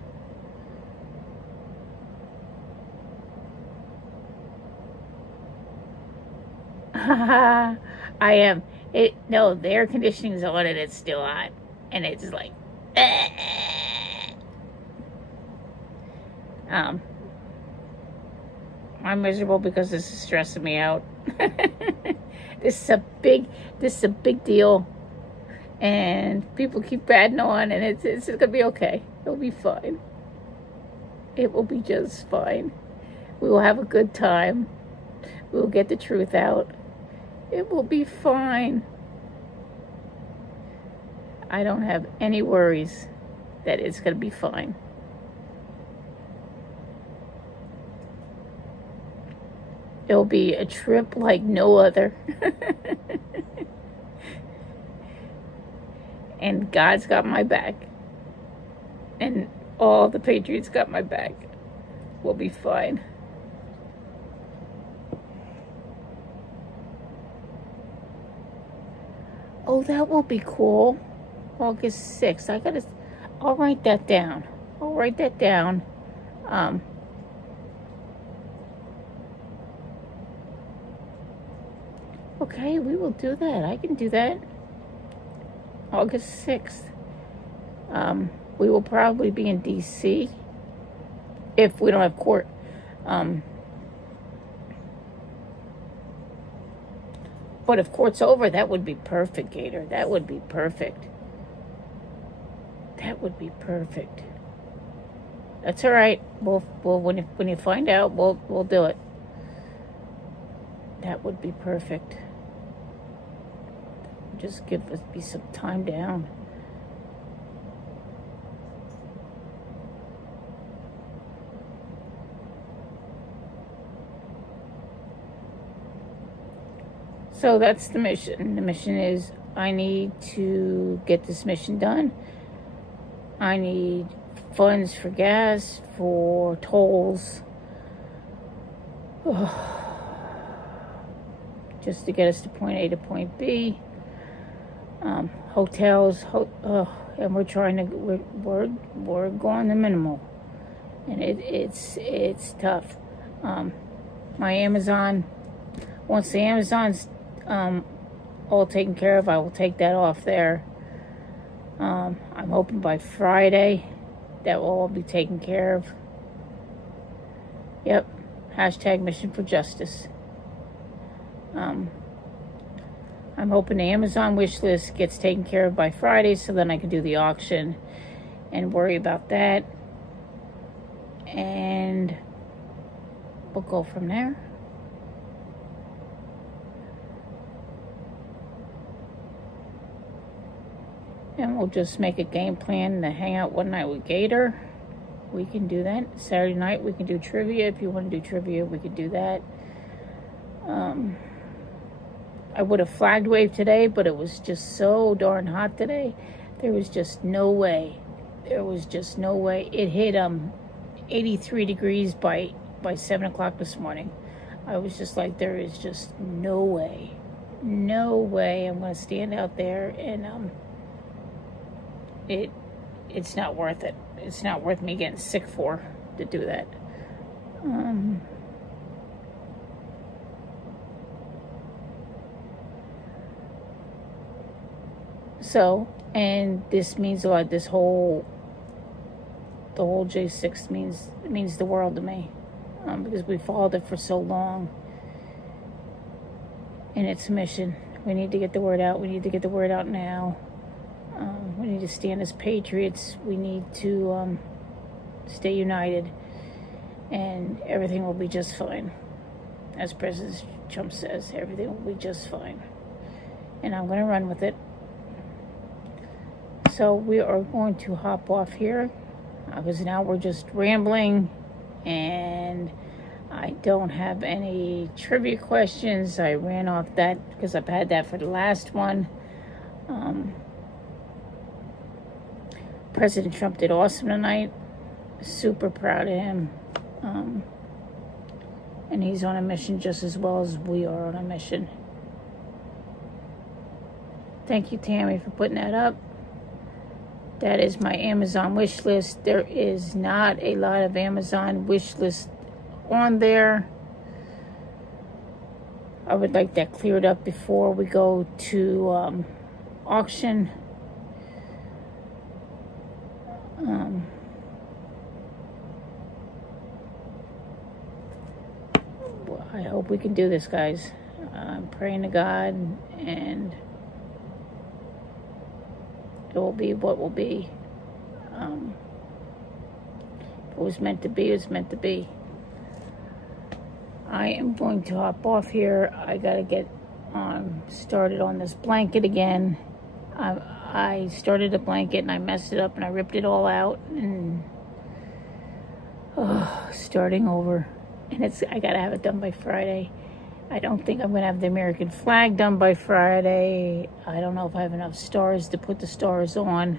I am. No, the air conditioning's on and it's still hot. And it's like, I'm miserable because this is stressing me out. This is a big deal. And people keep batting on, and it's gonna be okay. It'll be fine. It will be just fine. We will have a good time. We will get the truth out. It will be fine. I don't have any worries that it's gonna be fine. It'll be a trip like no other. And God's got my back. And all the Patriots got my back. We'll be fine. Oh, that will be cool. August 6th. I'll write that down. Okay, we will do that. I can do that. August 6th. We will probably be in D.C. if we don't have court. But if court's over, that would be perfect, Gator. That would be perfect. That's all right. We'll when you find out, we'll do it. That would be perfect. Just give us some time down. So that's the mission. The mission is I need to get this mission done. I need funds for gas, for tolls. Just to get us to point A to point B. Hotels, and we're trying to, we're going the minimal. And it's tough. My Amazon, once the Amazon's all taken care of, I will take that off there. I'm hoping by Friday that will all be taken care of. Yep. # Mission for Justice. I'm hoping the Amazon wish list gets taken care of by Friday, so then I can do the auction and worry about that. And we'll go from there. And we'll just make a game plan to hang out one night with Gator. We can do that. Saturday night we can do trivia. If you want to do trivia, we could do that. I would have flagged waved today, but it was just so darn hot today. There was just no way. It hit 83 degrees by 7 o'clock this morning. I was just like, there is just no way I'm going to stand out there, and it's not worth it. It's not worth me getting sick to do that. So, and this means a lot. The whole J6 means the world to me, because we followed it for so long. And it's a mission. We need to get the word out. We need to get the word out now. We need to stand as patriots. We need to stay united, and everything will be just fine. As President Trump says, everything will be just fine. And I'm going to run with it. So we are going to hop off here, because now we're just rambling, and I don't have any trivia questions. I ran off that because I've had that for the last one. President Trump did awesome tonight. Super proud of him. And he's on a mission just as well as we are on a mission. Thank you, Tammy, for putting that up. That is my Amazon wish list. There is not a lot of Amazon wish list on there. I would like that cleared up before we go to auction. I hope we can do this, guys. I'm praying to God, and it will be what will be. If it was meant to be, it's meant to be. I am going to hop off here. I gotta get started on this blanket again. I started a blanket and I messed it up and I ripped it all out, and starting over. And I gotta have it done by Friday. I don't think I'm gonna have the American flag done by Friday. I don't know if I have enough stars to put the stars on.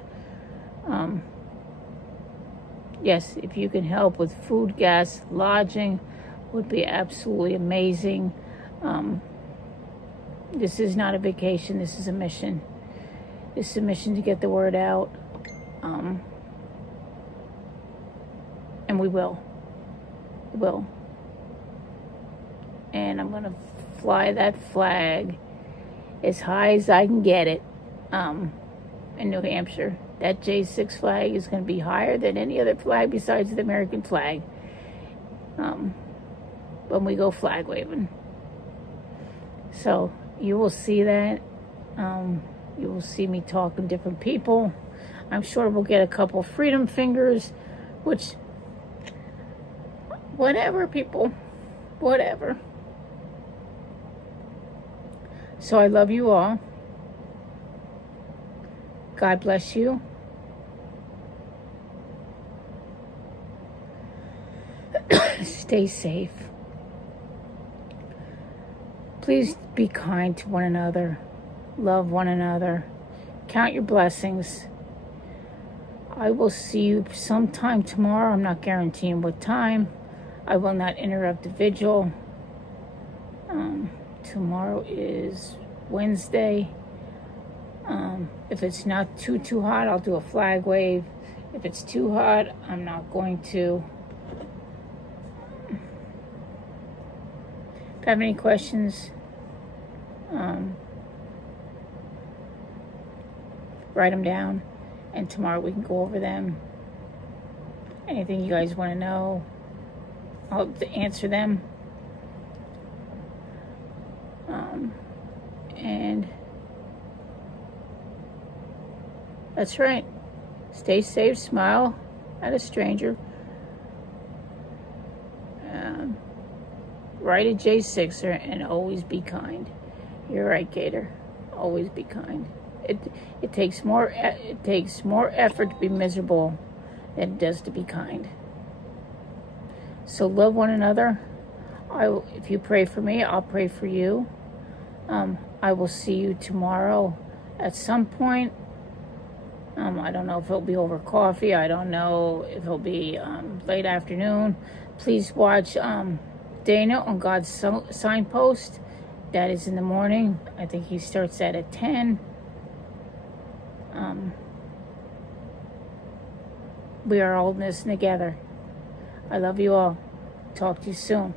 Yes, if you can help with food, gas, lodging, would be absolutely amazing. This is not a vacation. This is a mission. This is a mission to get the word out. And we will. We will. And I'm going to fly that flag as high as I can get it in New Hampshire. That J6 flag is going to be higher than any other flag besides the American flag when we go flag waving. So you will see that. You will see me talking to different people. I'm sure we'll get a couple freedom fingers, which, whatever, people, whatever. So I love you all. God bless you. Stay safe. Please be kind to one another. Love one another. Count your blessings. I will see you sometime tomorrow. I'm not guaranteeing what time. I will not interrupt the vigil. Tomorrow is Wednesday. If it's not too hot, I'll do a flag wave. If it's too hot, I'm not going to. If you have any questions, write them down, and tomorrow we can go over them. Anything you guys want to know, I'll answer them. And that's right. Stay safe. Smile at a stranger. Write a J6er and always be kind. You're right, Gator. Always be kind. It takes more effort to be miserable than it does to be kind. So love one another. If you pray for me, I'll pray for you. I will see you tomorrow at some point. I don't know if it'll be over coffee. I don't know if it'll be late afternoon. Please watch Dana on God's Signpost. That is in the morning. I think he starts at 10. We are all in this together. I love you all. Talk to you soon.